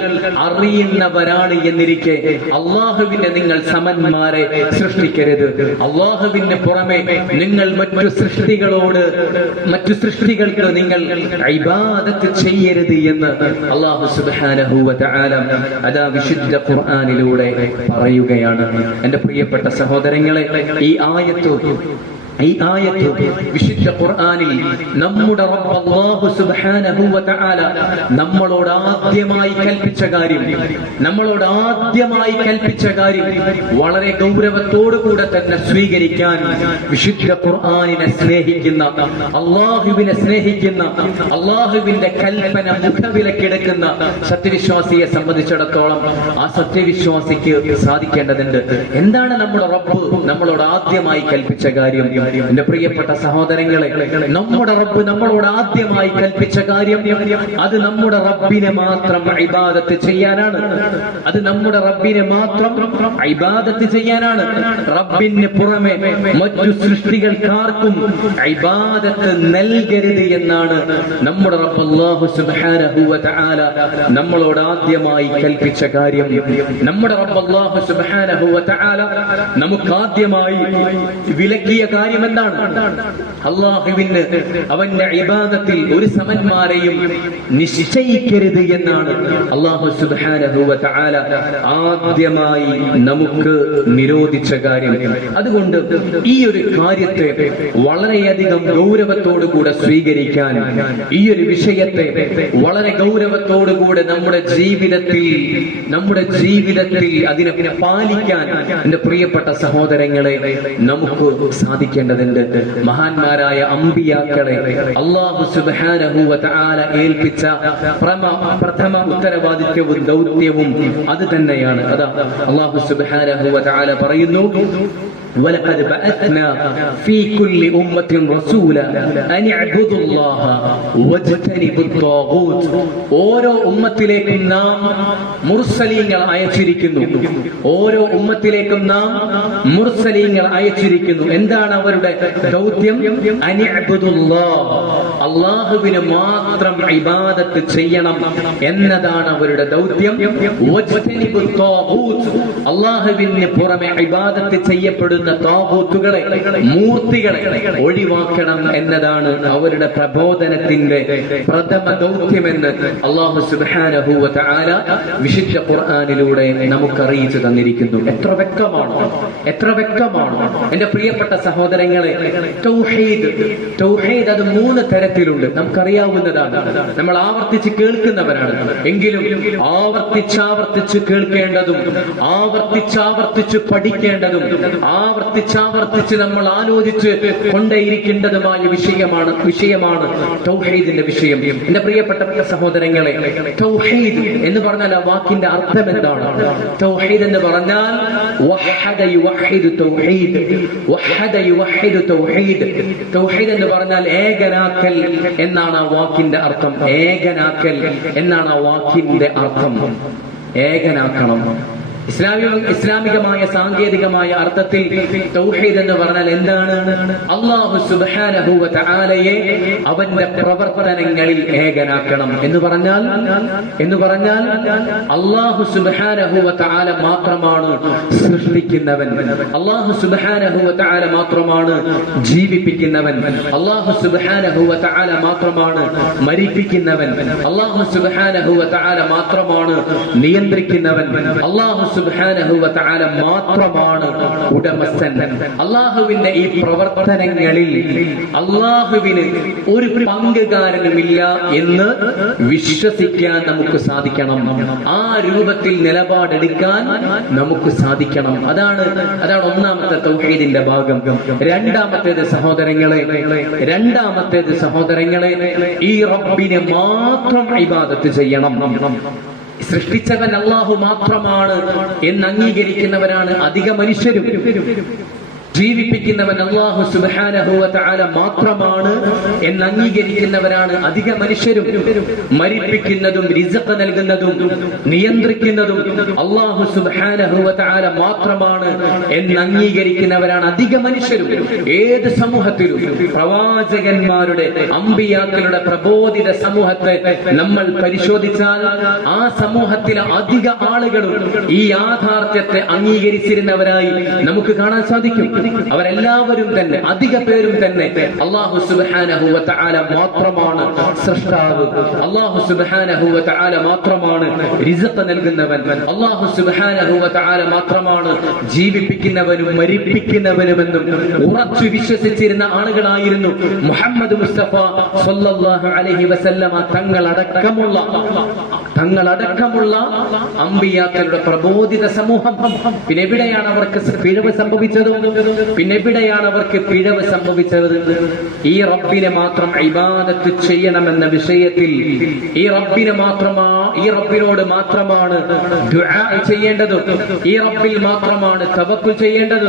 അറിയുന്നവരാണ് എന്നിരിക്കെ അള്ളാഹുവിനെ നിങ്ങൾ സമന്മാരെ സൃഷ്ടിക്കരുത്. അള്ളാഹുവിന് പുറമെ നിങ്ങൾ മറ്റു സൃഷ്ടികൾക്ക് നിങ്ങൾ ഇബാദത്ത് ചെയ്യരുത് എന്ന് അല്ലാഹു സുബ്ഹാനഹു വ തആല അതാ വിശുദ്ധ ഖുർആനിലൂടെ പറയുകയാണ്. എന്റെ പ്രിയപ്പെട്ട സഹോദരങ്ങളെ, ഈ ആയത്ത് വിശുദ്ധ ഖുർആനിൽ നമ്മുടെ റബ്ബ് അല്ലാഹു സുബ്ഹാനഹു വ തആല നമ്മളോട് ആദ്യമായി കൽപ്പിച്ച കാര്യം വളരെ ഗൗരവത്തോടുകൂടെ തന്നെ സ്വീകരിക്കാൻ വിശുദ്ധ ഖുർആനിനെ സ്നേഹിക്കുന്ന, അല്ലാഹുവിനെ സ്നേഹിക്കുന്ന, അല്ലാഹുവിന്റെ കൽപ്പന മുഖവിലക്കെടുക്കുന്ന സത്യവിശ്വാസിയെ സംബന്ധിച്ചിടത്തോളം ആ സത്യവിശ്വാസിക്ക് സാധിക്കേണ്ടതുണ്ട്. എന്താണ് നമ്മുടെ റബ്ബ് നമ്മളോട് ആദ്യമായി കൽപ്പിച്ച കാര്യം? എന്റെ പ്രിയപ്പെട്ട സഹോദരങ്ങളെ, നമ്മുടെ റബ്ബ് നമ്മളോട് ആദ്യമായി കൽപ്പിച്ച കാര്യം അത് നമ്മുടെ റബ്ബിനെ മാത്രം ഇബാദത്ത് ചെയ്യാനാണ്. റബ്ബിന് പുറമെ മറ്റു സൃഷ്ടികൾക്കാർക്കും ഇബാദത്ത് നൽകരുത് എന്നാണ് നമ്മുടെ റബ്ബ് അല്ലാഹു സുബ്ഹാനഹു വ തആല നമ്മളോട് ആദ്യമായി കൽപ്പിച്ച കാര്യം. നമ്മുടെ റബ്ബ് അല്ലാഹു സുബ്ഹാനഹു വ തആല നമുക്ക് ആദ്യമായി വിലക്കിയ കാര്യം എന്താണ്? അല്ലാഹുവിന് അവന്റെ ഇബാദത്തിൽ ഒരു സമന്മാരെയും നിശ്ചയിക്കരുത് എന്നാണ് അല്ലാഹു സുബ്ഹാനഹു വ തആല ആദ്യമായി നമുക്ക് നിരോധിച്ച കാര്യം. അതുകൊണ്ട് ഈ ഒരു കാര്യത്തെ വളരെയധികം ഗൗരവത്തോടുകൂടെ സ്വീകരിക്കാൻ, ഈ ഒരു വിഷയത്തെ വളരെ ഗൗരവത്തോടുകൂടെ നമ്മുടെ ജീവിതത്തിൽ അതിനെ പാലിക്കാൻ എന്റെ പ്രിയപ്പെട്ട സഹോദരങ്ങളെ നമുക്ക് സാധിക്കേണ്ടതുണ്ട്. മഹാന്മാരായ അമ്പിയാക്കളെ അല്ലാഹു സുബ്ഹാനഹു വ തആല ഏൽപ്പിച്ച പ്രഥമ ഉത്തരവാദിത്വവും ദൗത്യവും അത് തന്നെയാണ്. അതാ അല്ലാഹു സുബ്ഹാനഹു വ തആല പറയുന്നു, وَلَقَدْ بَعَثْنَا فِي كُلِّ أُمَّةٍ رَسُولًا أَنِ اعْبُدُوا اللَّهَ وَاجْتَنِبُوا الطَّاغُوتَ. ഓരോ ഉമ്മത്തിലേക്കും നാം മുർസലീങ്ങൾ അയച്ചിരിക്കുന്നു. എന്താണ് അവരുടെ ദൗത്യം? അനി അബ്ദുല്ലാഹ്, അല്ലാഹുവിനെ മാത്രം ഇബാദത്ത് ചെയ്യണം എന്നതാണ് അവരുടെ ദൗത്യം. വജ്തനിബുത് ത്വാഗൂത്ത്, അല്ലാഹുവിന് പുറമെ ഇബാദത്ത് ചെയ്യപ്പെടുന്ന താഗൂത്തുകളെ, മൂർത്തികളെ ഒഴിവാക്കണം എന്നതാണ് അവരുടെ പ്രബോധനത്തിന്റെ പ്രഥമ ദൗത്യമെന്ന് അല്ലാഹു സുബ്ഹാനഹു വ തആല വിശുദ്ധ ഖുർആനിലൂടെ നമുക്ക് അറിയിച്ചു തന്നിരിക്കുന്നു. എത്ര വ്യക്തമാണ് എന്റെ പ്രിയപ്പെട്ട സഹോദരങ്ങളെ. തൗഹീദ് അത് 3 തരത്തിലുണ്ട്. നമുക്കറിയാവുന്നതാണ്, നമ്മൾ ആവർത്തിച്ച് കേൾക്കുന്നവരാണ്. എങ്കിലും ആവർത്തിച്ച് കേൾക്കേണ്ടതും ആവർത്തിച്ച് പഠിക്കേണ്ടതും ആവർത്തിച്ച് നമ്മൾ ആലോചിച്ച് കൊണ്ടേയിരിക്കേണ്ടതുമായ വിഷയമാണ് തൗഹീദിന്റെ വിഷയം. എന്റെ പ്രിയപ്പെട്ട സഹോദരങ്ങളെ, തൗഹീദ് എന്ന് പറഞ്ഞാൽ ആ വാക്കിന്റെ അർത്ഥം എന്താണ്? തൗഹീദ് എന്ന് പറഞ്ഞാൽ വഹദ യുവഹിദു തൗഹീദ്, വഹദ യുവഹിദു തൗഹീദ്. തൗഹീദ് എന്ന് പറഞ്ഞാൽ ഏകനാക്കൽ എന്നാണ് ആ വാക്കിന്റെ അർത്ഥം. ഏകനാക്കണം. ഇസ്ലാമികമായ സാങ്കേതികമായ അർത്ഥത്തിൽ തൗഹീദ് എന്ന് പറഞ്ഞാൽ എന്താണ്? അല്ലാഹു സുബ്ഹാനഹു വ തആലയെ അവന്റെ പ്രവർത്തനങ്ങളിൽ ഏകനാക്കണം എന്ന് പറഞ്ഞാൽ അല്ലാഹു സുബ്ഹാനഹു വ തആല മാത്രമാണ് സൃഷ്ടിക്കുന്നവൻ, അല്ലാഹു സുബ്ഹാനഹു വ തആല മാത്രമാണ് ജീവിപ്പിക്കുന്നവൻ, അല്ലാഹു സുബ്ഹാനഹു വ തആല മാത്രമാണ് മരിപ്പിക്കുന്നവൻ, അല്ലാഹു സുബ്ഹാനഹു വ തആല മാത്രമാണ് നിയന്ത്രിക്കുന്നവൻ, അല്ലാഹു സുബ്ഹാനഹു വ തആല മാത്രമാണ് ഉടമസ്ഥൻ. അല്ലാഹുവിന്റെ ഈ പ്രവർത്തനങ്ങളിൽ അല്ലാഹുവിന് ഒരു പങ്കുകാരനുമില്ല എന്ന് വിശ്വസിക്കാൻ നമുക്ക് സാധിക്കണം. ആ രൂപത്തിൽ നിലപാടെടുക്കാൻ നമുക്ക് സാധിക്കണം. അതാണ് ഒന്നാമത്തെ തൗഹീദിന്റെ ഭാഗം. രണ്ടാമത്തേത് സഹോദരങ്ങളെ, ഈ റബ്ബിനെ മാത്രം ഇബാദത്ത് ചെയ്യണം. സൃഷ്ടിച്ചവൻ അല്ലാഹു മാത്രമാണ് എന്ന് അംഗീകരിക്കുന്നവരാണ് അധിക മനുഷ്യരും. ജീവിപ്പിക്കുന്നവൻ അല്ലാഹു സുബ്ഹാനഹു വ തആല മാത്രമാണ് എന്ന് അംഗീകരിക്കുന്നവരാണ് അധിക മനുഷ്യരും. മരിപ്പിക്കുന്നതും റിസ്ഖ് നൽകുന്നതും നിയന്ത്രിക്കുന്നതും അല്ലാഹു സുബ്ഹാനഹു വ തആല മാത്രമാണ് എന്ന് അംഗീകരിക്കുന്നവരാണ് അധിക മനുഷ്യരും. ഏത് സമൂഹത്തിലും പ്രവാചകന്മാരുടെ അമ്പിയാക്കളുടെ പ്രബോധിത സമൂഹത്തെ നമ്മൾ പരിശോധിച്ചാൽ ആ സമൂഹത്തിലെ അധിക ആളുകളും ഈ യാഥാർത്ഥ്യത്തെ അംഗീകരിച്ചിരുന്നവരായി നമുക്ക് കാണാൻ സാധിക്കും. അവരെല്ലാവരും തന്നെ അധിക പേരും തന്നെ അല്ലാഹു സുബ്ഹാനഹു വ തആല മാത്രമാണ് സൃഷ്ടാവ്, അല്ലാഹു സുബ്ഹാനഹു വ തആല മാത്രമാണ് റിസ്ഖ് നൽകുന്നവൻ, അല്ലാഹു സുബ്ഹാനഹു വ തആല മാത്രമാണ് ജീവിപ്പിക്കുന്നവനും മരിപ്പിക്കുന്നവനുമെന്നും ഉറച്ചു വിശ്വസിച്ചിരുന്ന ആളുകളായിരുന്നു മുഹമ്മദ് മുസ്തഫ സ്വല്ലല്ലാഹു അലൈഹി വസല്ലമ തങ്ങളടക്കമുള്ള അമ്പിയാക്കളുടെ പ്രബോധിത സമൂഹം. പിന്നെ എവിടെയാണ് അവർക്ക് പിഴവ് സംഭവിച്ചത്? ഈ റബ്ബിനെ മാത്രം ഇബാദത്ത് ചെയ്യണമെന്ന വിഷയത്തിൽ ഈ റബ്ബിനോട് മാത്രമാണ് ദുആ ചെയ്യേണ്ടത്, ഈ റബ്ബിൽ മാത്രമാണ് തവക്കുൽ ചെയ്യേണ്ടത്,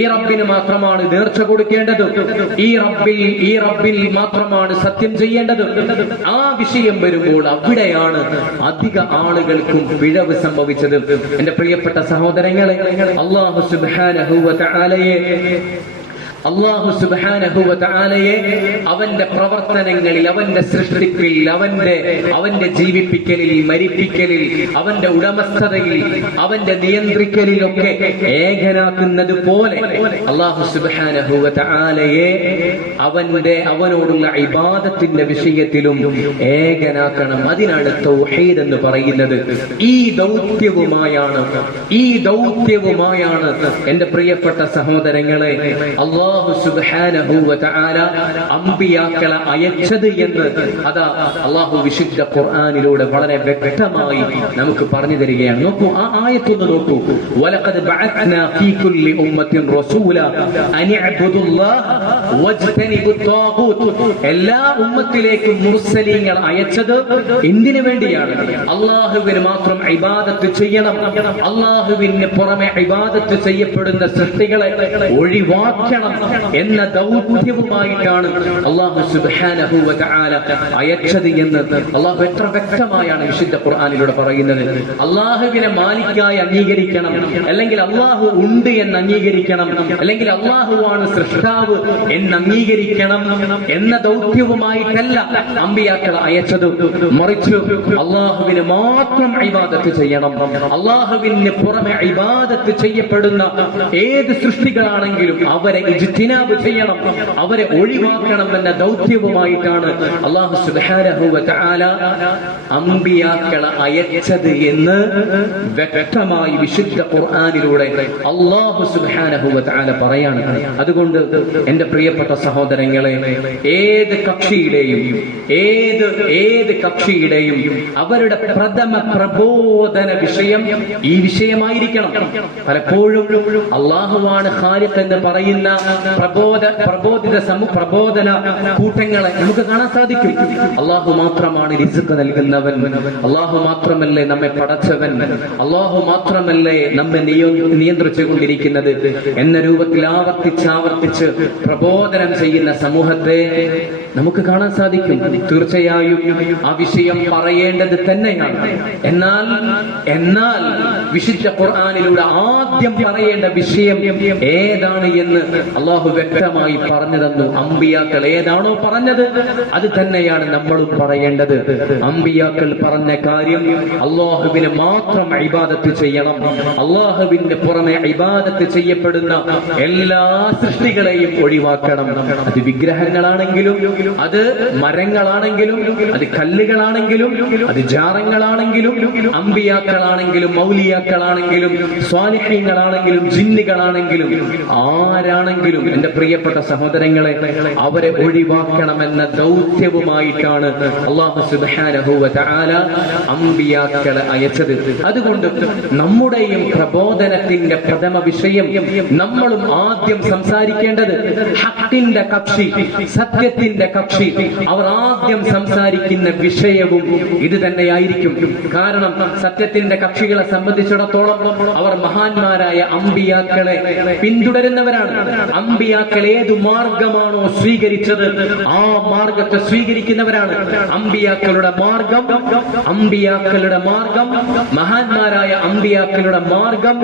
ഈ റബ്ബിന് മാത്രമാണ് നേർച്ച കൊടുക്കേണ്ടത്, ഈ റബ്ബിൽ മാത്രമാണ് സത്യം ചെയ്യേണ്ടത്. ആ വിഷയം വരുമ്പോൾ അവിടെയാണ് അധിക ആളുകൾക്കും പിഴവ് സംഭവിച്ചത്. എന്റെ പ്രിയപ്പെട്ട സഹോദരങ്ങളെ, അല്ലാഹു സുബ്ഹാനഹു വ തആലയെ അവന്റെ പ്രവർത്തനങ്ങളിൽ, അവന്റെ സൃഷ്ടിപ്പിൽ, അവന്റെ ജീവിപ്പിക്കലിൽ, മരിപ്പിക്കലിൽ, അവന്റെ ഉടമസ്ഥതയിൽ, അവന്റെ നിയന്ത്രിക്കലിലൊക്കെ ഏകനാക്കുന്നത് പോലെ അല്ലാഹു സുബ്ഹാനഹു വ തആലയെ അവനോടുള്ള ഇബാദത്തിന്റെ വിഷയത്തിലും ഏകനാക്കണം. അതിനാണ് തൗഹീദ് എന്ന് പറയുന്നത്. ഈ ദൗത്യവുമായാണ് എന്റെ പ്രിയപ്പെട്ട സഹോദരങ്ങളെ അല്ലാഹു സുബ്ഹാനഹു വ തആല അമ്പിയാക്കളെ അയച്ചത് എന്ന് അല്ലാഹു വിശുദ്ധ ഖുർആനിലൂടെ വളരെ വ്യക്തമായി നമുക്ക് പറഞ്ഞു തരികയാണ്. നോക്കൂ, ആ ആയത്തൊന്ന് നോക്കൂ. വലഖദ് ബഅത്നാ ഫീ കുല്ലി ഉമ്മത്തിൻ റസൂല അൻ ഇഅ്ബുദുല്ലാഹ വജ്തനിബുത് ത്വാഗൂത്ത്. എല്ലാ ഉമ്മത്തിലേക്കും മുർസലീങ്ങൾ അയച്ചത് എന്തിനു വേണ്ടിയാണ്? അല്ലാഹുവിന് മാത്രം ഇബാദത്ത് ചെയ്യണം, അല്ലാഹുവിന് പുറമെ ഇബാദത്ത് ചെയ്യപ്പെടുന്ന സൃഷ്ടികളെ ഒഴിവാക്കണം എന്ന ദൗത്യവുമായിട്ടാണ് അല്ലാഹു സുബ്ഹാനഹു വ തആല അയച്ചത് എന്ന് അല്ലാഹു എത്ര വ്യക്തമായാണ് വിശുദ്ധ ഖുർആനിലൂടെ പറയുന്നത്. അല്ലാഹുവിനെ മാലിക്കായി അംഗീകരിക്കണം, അല്ലെങ്കിൽ അല്ലാഹു ഉണ്ട് എന്ന് അംഗീകരിക്കണം, അല്ലെങ്കിൽ അല്ലാഹുവാണ് സൃഷ്ടാവ് എന്ന് അംഗീകരിക്കണം എന്ന ദൗത്യവുമായിട്ടല്ല അമ്പിയാക്കളെ അയച്ചത്. മറിച്ച് അല്ലാഹുവിന് മാത്രം ഇബാദത്ത് ചെയ്യണം, അല്ലാഹുവിന് പുറമെ ഇബാദത്ത് ചെയ്യപ്പെടുന്ന ഏത് സൃഷ്ടികളാണെങ്കിലും അവരെ ഇജ്തിനാബ് ചെയ്യണം, അവരെ ഒഴിവാക്കണം എന്ന ദൗത്യവുമായിട്ടാണ് അല്ലാഹു സുബ്ഹാനഹു വ തആല അമ്പിയാക്കളെ അയച്ചത് എന്ന് വ്യക്തമായി വിശുദ്ധ ഖുർആനിലൂടെ അല്ലാഹു സുബ്ഹാനഹു വ തആല പറയാണ്. അതുകൊണ്ട് എന്റെ പ്രിയപ്പെട്ട സഹോദരങ്ങളെ, ഏത് കക്ഷിയുടെയും അവരുടെ പ്രഥമ പ്രബോധന വിഷയം ഈ വിഷയമായിരിക്കണം. പലപ്പോഴും അല്ലാഹുവാണ് ഖാലിഖ് എന്ന് പറയുന്ന പ്രബോധന കൂട്ടങ്ങളെ നമുക്ക് കാണാൻ സാധിക്കും. അല്ലാഹു മാത്രമാണ് റിസ്ഖ് നൽകുന്നവൻ, അല്ലാഹു മാത്രമല്ലേ നമ്മെ പടച്ചവൻ, അല്ലാഹു മാത്രമല്ലേ നമ്മെ നിയന്ത്രിച്ചു കൊണ്ടിരിക്കുന്നത് എന്ന രൂപത്തിൽ ആവർത്തിച്ച് പ്രബോധനം ചെയ്യുന്ന സമൂഹത്തെ നമുക്ക് കാണാൻ സാധിക്കും. തീർച്ചയായും ആ വിഷയം പറയേണ്ടത് തന്നെയാണ്. എന്നാൽ വിശുദ്ധ ഖുർആനിലൂടെ ആദ്യം പറയേണ്ട വിഷയം ഏതാണ് എന്ന് അല്ലാഹു വ്യക്തമായി പറഞ്ഞു തന്നു. അമ്പിയാക്കൾ ഏതാണോ പറഞ്ഞത് അത് തന്നെയാണ് നമ്മളും പറയേണ്ടത്. അമ്പിയാക്കൾ പറഞ്ഞ കാര്യം അല്ലാഹുവിന് മാത്രം ഇബാദത്ത് ചെയ്യണം, അല്ലാഹുവിന് പുറമെ ഇബാദത്ത് ചെയ്യപ്പെടുന്ന എല്ലാ സൃഷ്ടികളെയും ഒഴിവാക്കണം. അത് വിഗ്രഹങ്ങളാണെങ്കിലും, അത് മരങ്ങളാണെങ്കിലും, അത് കല്ലുകളാണെങ്കിലും, അത് ജാറങ്ങളാണെങ്കിലും, അമ്പിയാക്കളാണെങ്കിലും, മൗലിയാക്കളാണെങ്കിലും, സ്വാലിഹീങ്ങളാണെങ്കിലും, ജിന്നുകളാണെങ്കിലും, ആരാണെങ്കിലും എന്റെ പ്രിയപ്പെട്ട സഹോദരങ്ങളെ അവരെ ഒഴിവാക്കണമെന്ന ദൗത്യവുമായിട്ടാണ് അല്ലാഹു സുബ്ഹാനഹു വ തആല അമ്പിയാക്കളെ അയച്ചത്. അതുകൊണ്ട് നമ്മുടെയും പ്രബോധനത്തിന്റെ പ്രഥമ വിഷയം നമ്മളും ആദ്യം സംസാരിക്കേണ്ടത് ഹക്കിന്റെ കക്ഷി, സത്യത്തിന്റെ കക്ഷി അവർ ആദ്യം സംസാരിക്കുന്ന വിഷയവും ഇത് തന്നെയായിരിക്കും. കാരണം സത്യത്തിന്റെ കക്ഷികളെ സംബന്ധിച്ചിടത്തോളം അവർ മഹാന്മാരായ അമ്പിയാക്കളെ പിന്തുടരുന്നവരാണ്. അമ്പിയാക്കൾ ഏതു മാർഗമാണോ സ്വീകരിച്ചത് ആ മാർഗത്തെ സ്വീകരിക്കുന്നവരാണ്. അമ്പിയാക്കളുടെ മാർഗം മഹാന്മാരായ അമ്പിയാക്കളുടെ മാർഗം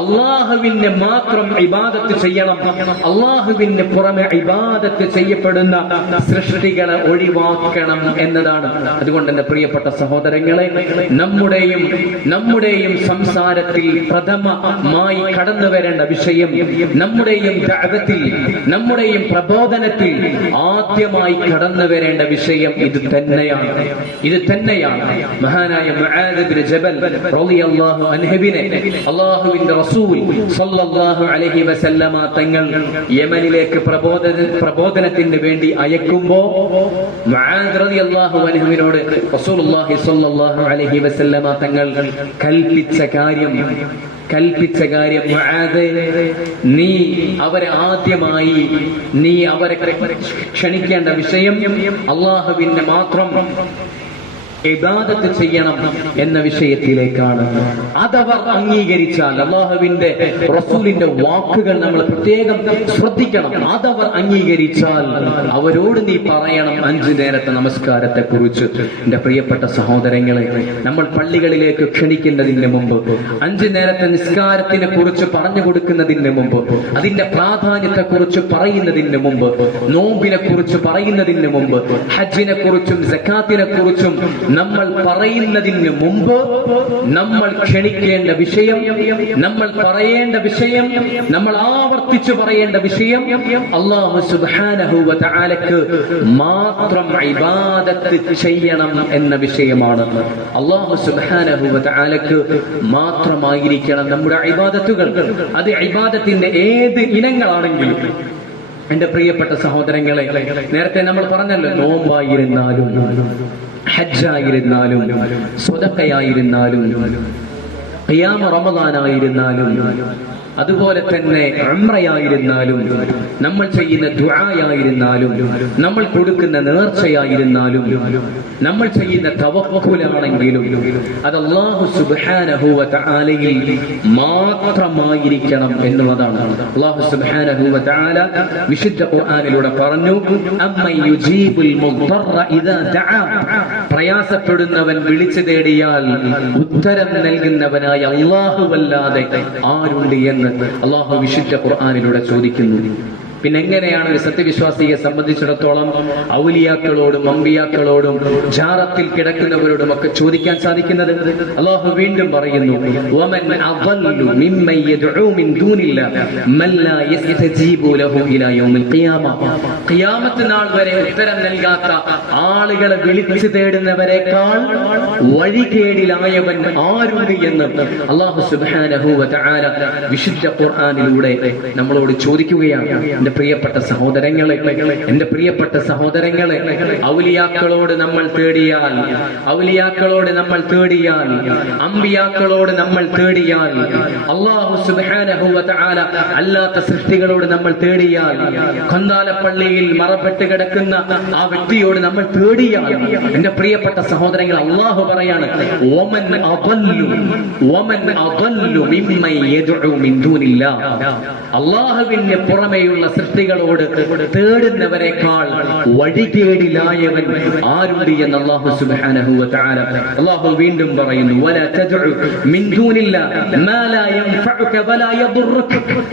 അള്ളാഹുവിനെ മാത്രം ഇബാദത്ത് ചെയ്യണം. അള്ളാഹുവിന് പുറമെ ഇബാദത്ത് ചെയ്യപ്പെടുന്ന സൃഷ്ടികളെ ഒഴിവാക്കണം എന്നതാണ്. അതുകൊണ്ട് എന്റെ പ്രിയപ്പെട്ട സഹോദരങ്ങളെ, നമ്മുടെയും സംസാരത്തിൽ പ്രഥമമായി കടന്നു വരേണ്ട വിഷയം, നമ്മുടെയും ദഅവത്തിൽ, നമ്മുടെയും പ്രബോധനത്തിൽ ആദ്യമായി കടന്നു വരേണ്ട വിഷയം ഇത് തന്നെയാണ്. മഹാനായ മുആദ് ഇബ്നു ജബൽ റളിയല്ലാഹു അൻഹുവിനെ അല്ലാഹുവിന്റെ റസൂൽ സല്ലല്ലാഹു അലൈഹി വസല്ലമ തങ്ങൾ യമനിലേക്ക് പ്രബോധനത്തിന് വേണ്ടി അയക്കുമ്പോൾ മുആദ് റളിയല്ലാഹു അൻഹുവിനോട് റസൂലുള്ളാഹി സല്ലല്ലാഹു അലൈഹി വസല്ലമ തങ്ങൾ കൽപ്പിച്ച കാര്യം മുആദ്, നീ അവരെ ആദ്യമായി ക്ഷണിക്കേണ്ട വിഷയം അല്ലാഹുവിനെ മാത്രം ഇബാദത്ത് ചെയ്യണം എന്ന വിഷയത്തിലേക്കാണ്. അതവർ അംഗീകരിച്ചാൽ, അല്ലാഹുവിന്റെ റസൂലിന്റെ വാക്കുകൾ നമ്മൾ പ്രത്യേകം ശ്രദ്ധിക്കണം. അതവർ അംഗീകരിച്ചാൽ അവരോട് നീ പറയണം 5 നേരത്തെ നമസ്കാരത്തെ കുറിച്ച്. എന്റെ പ്രിയപ്പെട്ട സഹോദരങ്ങളെ, നമ്മൾ പള്ളികളിലേക്ക് ക്ഷണിക്കുന്നതിന് മുമ്പ്, 5 നേരത്തെ നിസ്കാരത്തിനെ കുറിച്ച് പറഞ്ഞു കൊടുക്കുന്നതിന് മുമ്പ്, അതിന്റെ പ്രാധാന്യത്തെ കുറിച്ച് പറയുന്നതിന് മുമ്പ്, നോമ്പിനെ കുറിച്ച് പറയുന്നതിന് മുമ്പ്, ഹജ്ജിനെ കുറിച്ചും സക്കാത്തിനെ കുറിച്ചും നമ്മൾ പറയുന്നതിന് മുമ്പ് നമ്മൾ ക്ഷണിക്കേണ്ട വിഷയം, നമ്മൾ പറയേണ്ട വിഷയം, നമ്മൾ ആവർത്തിച്ചു പറയേണ്ട വിഷയം അല്ലാഹു സുബ്ഹാനഹു വ തആലക്ക് മാത്രം ഇബാദത്ത് ചെയ്യണം എന്ന വിഷയമാണ്. അല്ലാഹു സുബ്ഹാനഹു വ തആലക്ക് മാത്രമായിരിക്കണം നമ്മുടെ ഇബാദത്തുകൾ. അത് ഇബാദത്തിന്റെ ഏത് ഇനങ്ങളാണെങ്കിലും എന്റെ പ്രിയപ്പെട്ട സഹോദരങ്ങളെ, നേരത്തെ നമ്മൾ പറഞ്ഞല്ലോ, നോമ്പായിരുന്നാലും ഹജ്ജായിരുന്നാലും സ്വദഖയായിരുന്നാലും ഖിയാം റമദാനായിരുന്നാലും അതുപോലെ തന്നെ ഉംറയായിരുന്നാലും നമ്മൾ ചെയ്യുന്ന ദുആയായിരുന്നാലും നമ്മൾ കൊടുക്കുന്ന നേർച്ചയായിരുന്നാലും നമ്മൾ ചെയ്യുന്ന തവക്കുലാണെങ്കിലും അത് അല്ലാഹു സുബ്ഹാനഹു വ തആലയിൽ മാത്രമായിരിക്കണം എന്നുള്ളതാണ്. അല്ലാഹു സുബ്ഹാനഹു വ തആല വിശുദ്ധ ഖുർആനിലൂടെ പറഞ്ഞു, അമ്മൻ യുജീബുൽ മുദ്ദറ ഇദാ ദഅ, പ്രയാസപ്പെടുന്നവൻ വിളിച്ചു തേടിയാൽ ഉത്തരം നൽകുന്നവനായ അല്ലാഹുവല്ലാതെ ആരുണ്ട് എന്ന് അല്ലാഹു വിശുദ്ധ ഖുർആനിലൂടെ ചോദിക്കുന്നു. പിന്നെ എങ്ങനെയാണ് ഒരു സത്യവിശ്വാസിയെ സംബന്ധിച്ചിടത്തോളം ഔലിയാക്കളോടും അമ്പിയാക്കളോടും ജാറത്തിൽ കിടക്കുന്നവരോടും ഒക്കെ ചോദിക്കാൻ സാധിക്കുന്നത്? അല്ലാഹു വീണ്ടും പറയുന്നു, വമൻ അദല്ലു മിമ്മൻ യദ്ഉ മിൻ ദൂനില്ലാഹി മൻ ലാ യസ്തജീബു ലഹു ഇലാ യൗമിൽ ഖിയാമ. ഖിയാമത്ത് നാൾ വരെ ഉത്തരം നൽകാത്ത ആളുകളെ വിളിച്ചു തേടുന്നവരെക്കാൾ വഴികേടിലായവൻ ആരുണ്ട് എന്ന് അല്ലാഹു സുബ്ഹാനഹു വ തആല വിശുദ്ധ ഖുർആനിലൂടെ നമ്മളോട് ചോദിക്കുകയാണ്. എന്റെ പ്രിയപ്പെട്ട സഹോദരങ്ങളെ, ഔലിയാക്കളോട് നമ്മൾ തേടിയാൽ, അമ്പിയാക്കളോട് നമ്മൾ തേടിയാൽ, അല്ലാഹു സുബ്ഹാനഹു വ തആല അല്ലാത്ത സൃഷ്ടികളോട് നമ്മൾ തേടിയാൽ, ഖന്ദാലപ്പള്ളിയിൽ മറപ്പെട്ട് കിടക്കുന്ന ആ വ്യക്തിയോട് നമ്മൾ തേടിയാൽ, എന്റെ പ്രിയപ്പെട്ട സഹോദരങ്ങൾ, അല്ലാഹു പറയാണ്, വമൻ അദല്ലു മിമ്മൻ യദ്ഉ മിൻ ദൂനില്ലാഹ്, അല്ലാഹുവിന് പുറമെയുള്ള സൃഷ്ടികളോട് തേടുന്നവരെക്കാൾ വഴികേടിലായവൻ ആരുണ്ട് എന്ന് അല്ലാഹു സുബ്ഹാനഹു വ തആല അല്ലാഹു വീണ്ടും പറയുന്നു, വലാ തദ്ഉ മിൻ ദൂനില്ലാഹി മാ ലാ യൻഫഉക വലാ യദുറുക,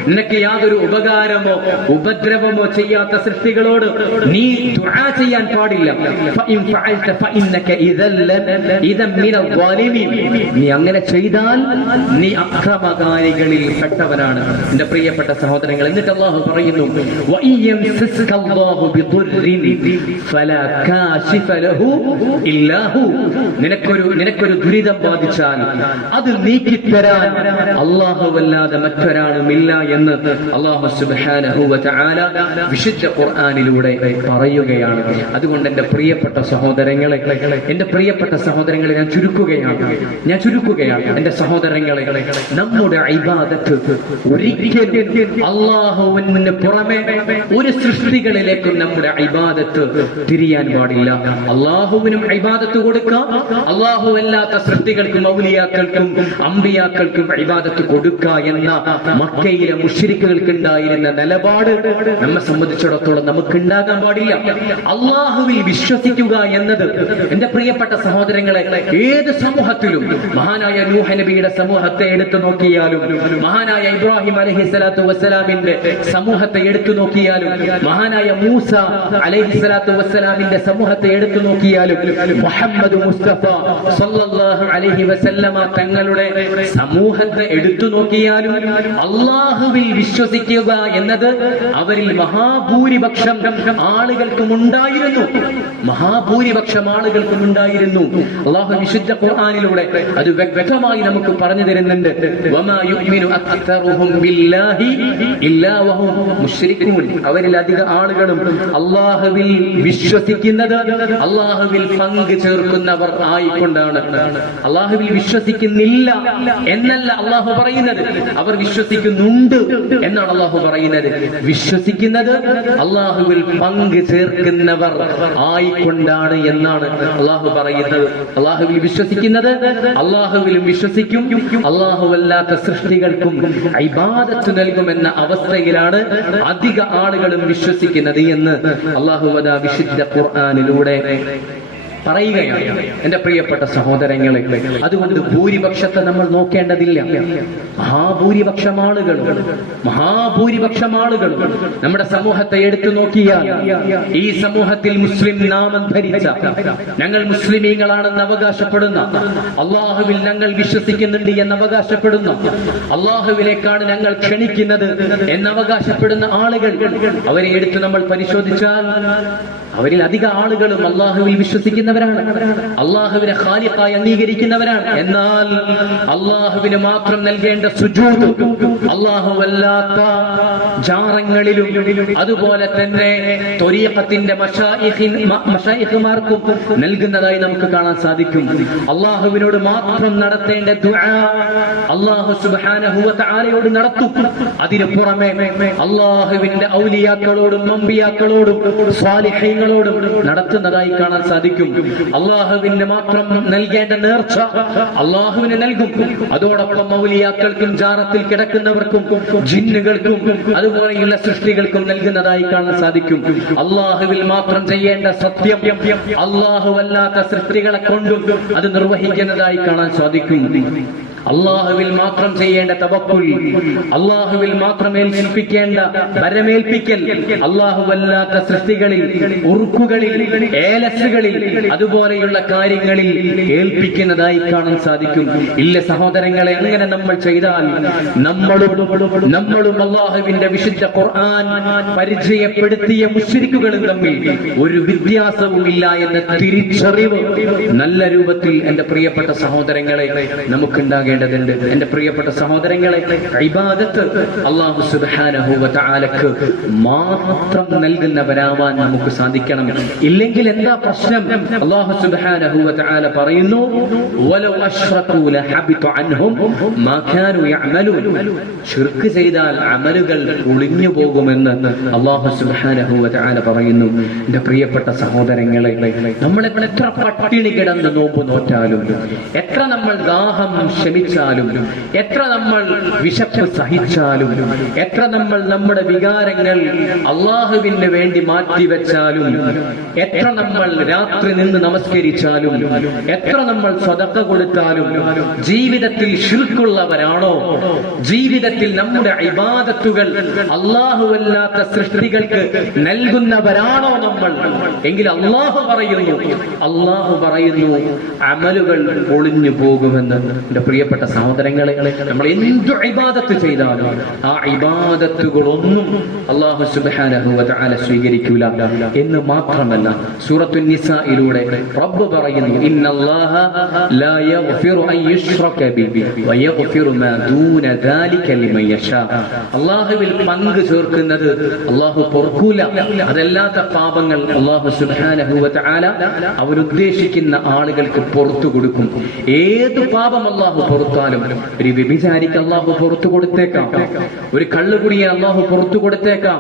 നിനക്ക് യാതൊരു ഉപകാരമോ ഉപദ്രവമോ ചെയ്യാത്ത സൃഷ്ടികളോട് നീ ദുആ ചെയ്യാൻ പാടില്ല. ഫഇൻ ഫഅൽത ഫഇന്നക ഇദൻ മിനൽ ളാലിമീൻ, നീ അങ്ങനെ ചെയ്താൽ നീ അക്രമകാരികളിൽ പെട്ടവനാണ്. എന്റെ പ്രിയപ്പെട്ട സഹോദരങ്ങൾ, എന്നിട്ട് അല്ലാഹു പറയുന്നു, വഇൻ യംസസ്ക അല്ലാഹു ബിദുർരിൻ ഫലാ കാശിഫ ലഹു ഇല്ലാ ഹു, നിനക്കൊരു ദുരിതം ബാധിച്ചാൽ അത് നീക്കിത്തരാൻ അല്ലാഹുവല്ലാതെ മറ്റൊരാളുമില്ല എന്ന് അല്ലാഹു സുബ്ഹാനഹു വ തആല വിശുദ്ധ ഖുർആനിലൂടെ പറയുകയാണ്. അതുകൊണ്ട് എന്റെ പ്രിയപ്പെട്ട സഹോദരങ്ങളെ, ഞാൻ ചുരുക്കുകയാണ് എന്റെ സഹോദരങ്ങളെ, നമ്മുടെ ഇബാദത്ത് ഒരിക്കലും അല്ലാഹുവിന് പുറമെ പുറമെ ഒരു സൃഷ്ടികളിലേക്കും നമ്മുടെ ഇബാദത്ത് തിരിയാൻ പാടില്ല. അള്ളാഹുവിനും ഇബാദത്ത് കൊടുക്കാം, അള്ളാഹു അല്ലാത്ത സൃഷ്ടികൾക്കും ഔലിയാക്കൾക്കും അമ്പിയാക്കൾക്കും ഇബാദത്ത് കൊടുക്കുക എന്ന മക്കയിലെ മുശ്രിക്കുകൾക്ക് ഉണ്ടായിരുന്ന നിലപാട് നമ്മെ സംബന്ധിച്ചിടത്തോളം നമുക്ക് ഉണ്ടാകാൻ പാടില്ല. അള്ളാഹുവിൽ വിശ്വസിക്കുക എന്നത് എന്റെ പ്രിയപ്പെട്ട സഹോദരങ്ങളെ, ഏത് സമൂഹത്തിലും മഹാനായ നൂഹ് നബിയുടെ സമൂഹത്തെ എടുത്തു നോക്കിയാലും, മഹാനായ ഇബ്രാഹിം അലൈഹിസ്സലാത്തു വസ്സലാമിന്റെ സമൂഹത്തെ എടുത്തു നോക്കിയാലും, മഹാനായ മൂസ അലൈഹിസ്സലാത്തു വസ്സലാമിന്റെ സമൂഹത്തെ എടുത്തു നോക്കിയാലും, മുഹമ്മദ് മുസ്തഫ സല്ലല്ലാഹു അലൈഹി വസല്ലമ തങ്ങളുടെ സമൂഹത്തെ എടുത്തു നോക്കിയാലും അള്ളാഹുവിൽ വിശ്വസിക്കുക എന്നത് അവരിൽ മഹാഭൂരിപക്ഷം ആളുകൾക്കും ഉണ്ടായിരുന്നു. മഹാഭൂരിപക്ഷം ആളുകൾക്കും ഉണ്ടായിരുന്നു. അള്ളാഹു വിശുദ്ധ ഖുർആനിലൂടെ അത് വ്യക്തമായി നമുക്ക് പറഞ്ഞു തരുന്നുണ്ട്. വമാ യുഅ്മിനു അക്തറുഹും ബില്ലാഹി ഇല്ലാ വഹും മുശ്രികൂൻ. അവരിൽ അധിക ആളുകളും അള്ളാഹുവിൽ വിശ്വസിക്കുന്നത് അള്ളാഹുവിൽ പങ്കു ചേർക്കുന്നവർ ആയിക്കൊണ്ടാണ്. അള്ളാഹുവിൽ വിശ്വസിക്കുന്നില്ല എന്നല്ല അള്ളാഹു പറയുന്നത്, അവർ വിശ്വസിക്കുന്നുണ്ട് എന്നാണ് അള്ളാഹു പറയുന്നത്. വിശ്വസിക്കുന്നത് അള്ളാഹുവിൽ പങ്കു ചേർക്കുന്നവർ ആയിക്കൊണ്ടാണ് എന്നാണ് അള്ളാഹു പറയുന്നത്. അള്ളാഹുവിൽ വിശ്വസിക്കുന്നത് അള്ളാഹുവിലും വിശ്വസിക്കും, അള്ളാഹുവല്ലാത്ത സൃഷ്ടികൾക്കും ഇബാദത്ത് നൽകുമെന്ന അവസ്ഥയിലാണ് അധിക ആളുകളും വിശ്വസിക്കുന്നത് എന്ന് അള്ളാഹു വിശുദ്ധ ഖുർആനിലൂടെ പറയുകയാണ്. എന്റെ പ്രിയപ്പെട്ട സഹോദരങ്ങളെ, അതുകൊണ്ട് ഭൂരിപക്ഷത്തെ നമ്മൾ നോക്കേണ്ടതില്ല. മഹാഭൂരിപക്ഷം ആളുകളും നമ്മുടെ സമൂഹത്തെ എടുത്തു നോക്കിയാൽ ഈ സമൂഹത്തിൽ മുസ്ലിം നാമം ധരിച്ച, ഞങ്ങൾ മുസ്ലിമീങ്ങളാണെന്ന് അവകാശപ്പെടുന്ന, അള്ളാഹുവിൽ ഞങ്ങൾ വിശ്വസിക്കുന്നുണ്ട് എന്ന് അവകാശപ്പെടുന്ന, അള്ളാഹുവിലേക്കാണ് ഞങ്ങൾ ക്ഷണിക്കുന്നത് എന്ന് അവകാശപ്പെടുന്ന ആളുകൾ, അവരെ എടുത്ത് നമ്മൾ പരിശോധിച്ചാൽ അവരിൽ അധിക ആളുകളും അള്ളാഹുവിൽ വിശ്വസിക്കുന്നവരാണ്, അള്ളാഹുവിനെ ഖാലിഖായി അംഗീകരിക്കുന്നവരാണ്. എന്നാൽ അള്ളാഹുവിന് മാത്രം നൽകേണ്ട സുജൂദ് അള്ളാഹുവല്ലാത്ത ജാറങ്ങളിലും അതുപോലെ തന്നെ ത്വരീഖത്തിന്റെ മശായിഖുമാർക്കും നൽകുന്നതായി നമുക്ക് കാണാൻ സാധിക്കും. അള്ളാഹുവിനോട് മാത്രം നടത്തേണ്ട ദുആ അള്ളാഹു സുബ്ഹാനഹു വ തആലയോട് നടത്തും. അതിനു പുറമെ അള്ളാഹുവിന്റെ ഔലിയാക്കളോടും അമ്പിയാക്കളോടും സ്വാലിഹീങ്ങളോടും നടത്തുന്നതായി കാണാൻ സാധിക്കും. അള്ളാഹുവിന് മാത്രം നൽകേണ്ട നേർച്ച അള്ളാഹുവിന് നൽകും. അതോടൊപ്പം ഔലിയാക്കൾക്കും ജാറത്തിൽ കിടക്കുന്നവർക്കും ജിന്നുകൾക്കും അതുപോലെയുള്ള സൃഷ്ടികൾക്കും നൽകുന്നതായി കാണാൻ സാധിക്കും. അള്ളാഹുവിൽ മാത്രം ചെയ്യേണ്ട സത്യം അള്ളാഹുവല്ലാത്ത സൃഷ്ടികളെ കൊണ്ടും അത് നിർവഹിക്കുന്നതായി കാണാൻ സാധിക്കും. അള്ളാഹുവിൽ മാത്രം ചെയ്യേണ്ട തവക്കുൽ, അള്ളാഹുവിൽ മാത്രം ഏൽപ്പിക്കേണ്ട ഭരമേൽപ്പിക്കൽ അള്ളാഹുവല്ലാത്ത സൃഷ്ടികളിൽ, ഉറുക്കുകളിൽ, ഏലസുകളിൽ അതുപോലെയുള്ള കാര്യങ്ങളിൽ ഏൽപ്പിക്കുന്നതായി കാണാൻ സാധിക്കും. ഇല്ല സഹോദരങ്ങളെ, അങ്ങനെ നമ്മൾ ചെയ്താൽ നമ്മളും അള്ളാഹുവിന്റെ വിശുദ്ധ ഖുർആൻ പരിചയപ്പെടുത്തിയ മുശ്രിക്കുകളും തമ്മിൽ ഒരു വ്യത്യാസവും ഇല്ല എന്ന തിരിച്ചറിവ് നല്ല രൂപത്തിൽ എന്റെ പ്രിയപ്പെട്ട സഹോദരങ്ങളെ നമുക്കുണ്ടാകേണ്ടതുണ്ട്. എന്റെ പ്രിയപ്പെട്ട സഹോദരങ്ങളെ, ഇബാദത്ത് അല്ലാഹു സുബ്ഹാനഹു വ തആലക്ക് മാത്രം നൽകുന്നവരാവാൻ നമുക്ക് സാധിക്കണം. ഇല്ലെങ്കിൽ എന്താ പ്രശ്നം? അല്ലാഹു സുബ്ഹാനഹു വ തആല പറയുന്നു, വലൗ അശ്റകൂ ലഹബിത അൻഹും മാ കാനൂ യഅമലൂൻ. ശിർക്ക് ചെയ്താൽ അമലുകൾ ഒളിഞ്ഞു പോകുമെന്ന് അല്ലാഹു സുബ്ഹാനഹു വ തആല പറയുന്നു. എന്റെ പ്രിയപ്പെട്ട സഹോദരങ്ങളെ, നമ്മൾ എത്ര പട്ടിണി കിടന്ന് നോമ്പ് നോറ്റാലും, എത്ര നമ്മൾ ദാഹം ക്ഷമിച്ചാലും, എത്ര നമ്മൾ വിശപ്പ് സഹിച്ചാലും, എത്ര നമ്മൾ നമ്മുടെ വികാരങ്ങൾ അള്ളാഹുവിന് വേണ്ടി മാറ്റിവെച്ചാലും, എത്ര നമ്മൾ രാത്രി നിന്ന് നമസ്കരിച്ചാലും, എത്ര നമ്മൾ സദഖ കൊടുത്താലും, ജീവിതത്തിൽ ശിർക്കുള്ളവരാണോ, ജീവിതത്തിൽ നമ്മുടെ ഇബാദത്തുകൾ അല്ലാഹുവല്ലാത്ത സൃഷ്ടികൾക്ക് നൽകുന്നവരാണോ നമ്മൾ, എങ്കിൽ അല്ലാഹു പറയുന്നു അമലുകൾ ഒളിഞ്ഞു പോകുമെന്ന്. എന്റെ പ്രിയപ്പെട്ട സഹോദരങ്ങളെ, നമ്മൾ എന്തു ഇബാദത്ത് ചെയ്താലും ആ ഇബാദത്തുകളൊന്നും അല്ലാഹു സുബ്ഹാനഹു വ തആല സ്വീകരിക്കൂല എന്ന് മാത്രമല്ല, സൂറത്തുൻ നിസായിലൂടെ റബ്ബ് പറയുന്നു, ഇന്നല്ലാഹ ലാ യഗ്ഫിറു അൻ യുശ്റക ബിഹി വ യഗ്ഫിറു മാ ദൂന ദാലിക ലിമൻ യശാ. അല്ലാഹുവിൽ പങ്കു ചേർക്കുന്നത് അല്ലാഹു പൊറുക്കൂല. അതല്ലാത്ത പാപങ്ങൾ അല്ലാഹു സുബ്ഹാനഹു വ തആല അവൻ ഉദ്ദേശിക്കുന്ന ആളുകൾക്ക് പുറത്തു കൊടുക്കും. ഏത് പാപം അല്ലാഹു പുറത്താലും ഒരു വ്യഭിചാരിക്ക് അള്ളാഹു പുറത്തു കൊടുത്തേക്കാം, ഒരു കള്ളുകുടിയെ അള്ളാഹു പുറത്തു കൊടുത്തേക്കാം,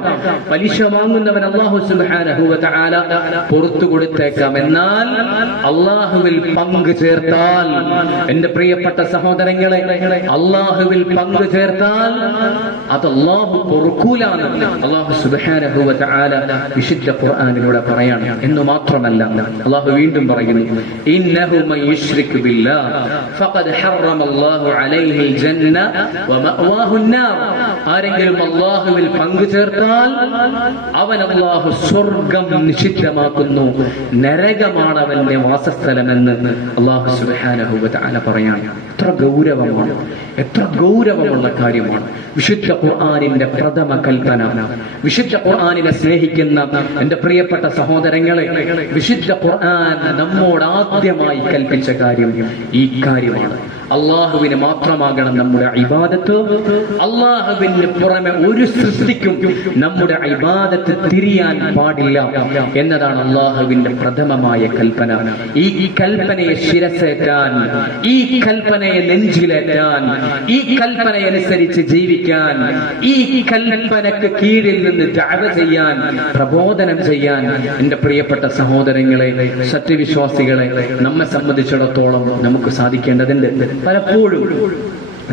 പലിശ വാങ്ങുന്നവൻ അള്ളാഹു സുബ്ഹാനഹു വ തആല പുറത്തു കൊടുത്തേക്കാം. എന്നാൽ അള്ളാഹുവിൽ പങ്കു ചേർത്താൽ, എന്റെ പ്രിയപ്പെട്ട സഹോദരങ്ങളെ, അള്ളാഹുവിൽ പങ്കു ചേർത്താൽ അത് അള്ളാഹു പൊറുക്കൂലാണ് അള്ളാഹു സുബ്ഹാനഹു വ തആല വിശുദ്ധ ഖുർആനിലൂടെ പറയാണ്. എന്ന് മാത്രമല്ല, അള്ളാഹു വീണ്ടും പറയുന്നു, ഇന്നഹു മൻ യുശ്രിക് ബില്ലാഹ് ഫഖദ് ഹറമല്ലാഹു അലൈഹിൽ ജന്ന വമഅവാഹു അന്നാർ. ആരെങ്കിലും അള്ളാഹുവിൽ പങ്കു ചേർത്താൽ അവൻ അള്ളാഹു സ്വർഗം നിഷിദ്ധമാക്കുന്നു, നരകമാണ് അവന്റെ വാസസ്ഥലമെന്ന് അള്ളാഹു സുബ്ഹാനഹു വ തആല പറയാണ്. എത്ര ഗൗരവമാണ്, എത്ര ഗൗരവമുള്ള കാര്യമാണ് വിശുദ്ധ ഖുർആനിന്റെ പ്രഥമ കൽപ്പന. വിശുദ്ധ ഖുർആനിനെ സ്നേഹിക്കുന്ന എന്റെ പ്രിയപ്പെട്ട സഹോദരങ്ങളെ, വിശുദ്ധ ഖുർആൻ നമ്മോട് ആദ്യമായി കൽപ്പിച്ച കാര്യം ഈ കാര്യമാണ്. അള്ളാഹുവിന് മാത്രമാകണം നമ്മുടെ ഇബാദത്ത്. അള്ളാഹുവിന് പുറമെ ഒരു സൃഷ്ടിക്കും നമ്മുടെ ഇബാദത്ത് തിരിയാൻ പാടില്ല എന്നതാണ് അള്ളാഹുവിന്റെ പ്രഥമമായ കൽപ്പന. ഈ കൽപ്പനയെ ശിരസേറ്റാൻ, ഈ കൽപ്പനയെ നെഞ്ചിലേറ്റാൻ, ഈ കൽപ്പനയനുസരിച്ച് ജീവിക്കാൻ, ഈ കൽപ്പനക്ക് കീഴിൽ നിന്ന് ദഅവ ചെയ്യാൻ, പ്രബോധനം ചെയ്യാൻ എന്റെ പ്രിയപ്പെട്ട സഹോദരങ്ങളെ, സത്യവിശ്വാസികളെ, നമ്മെ സംബന്ധിച്ചിടത്തോളം നമുക്ക് സാധിക്കേണ്ടതുണ്ട്. പലപ്പോഴും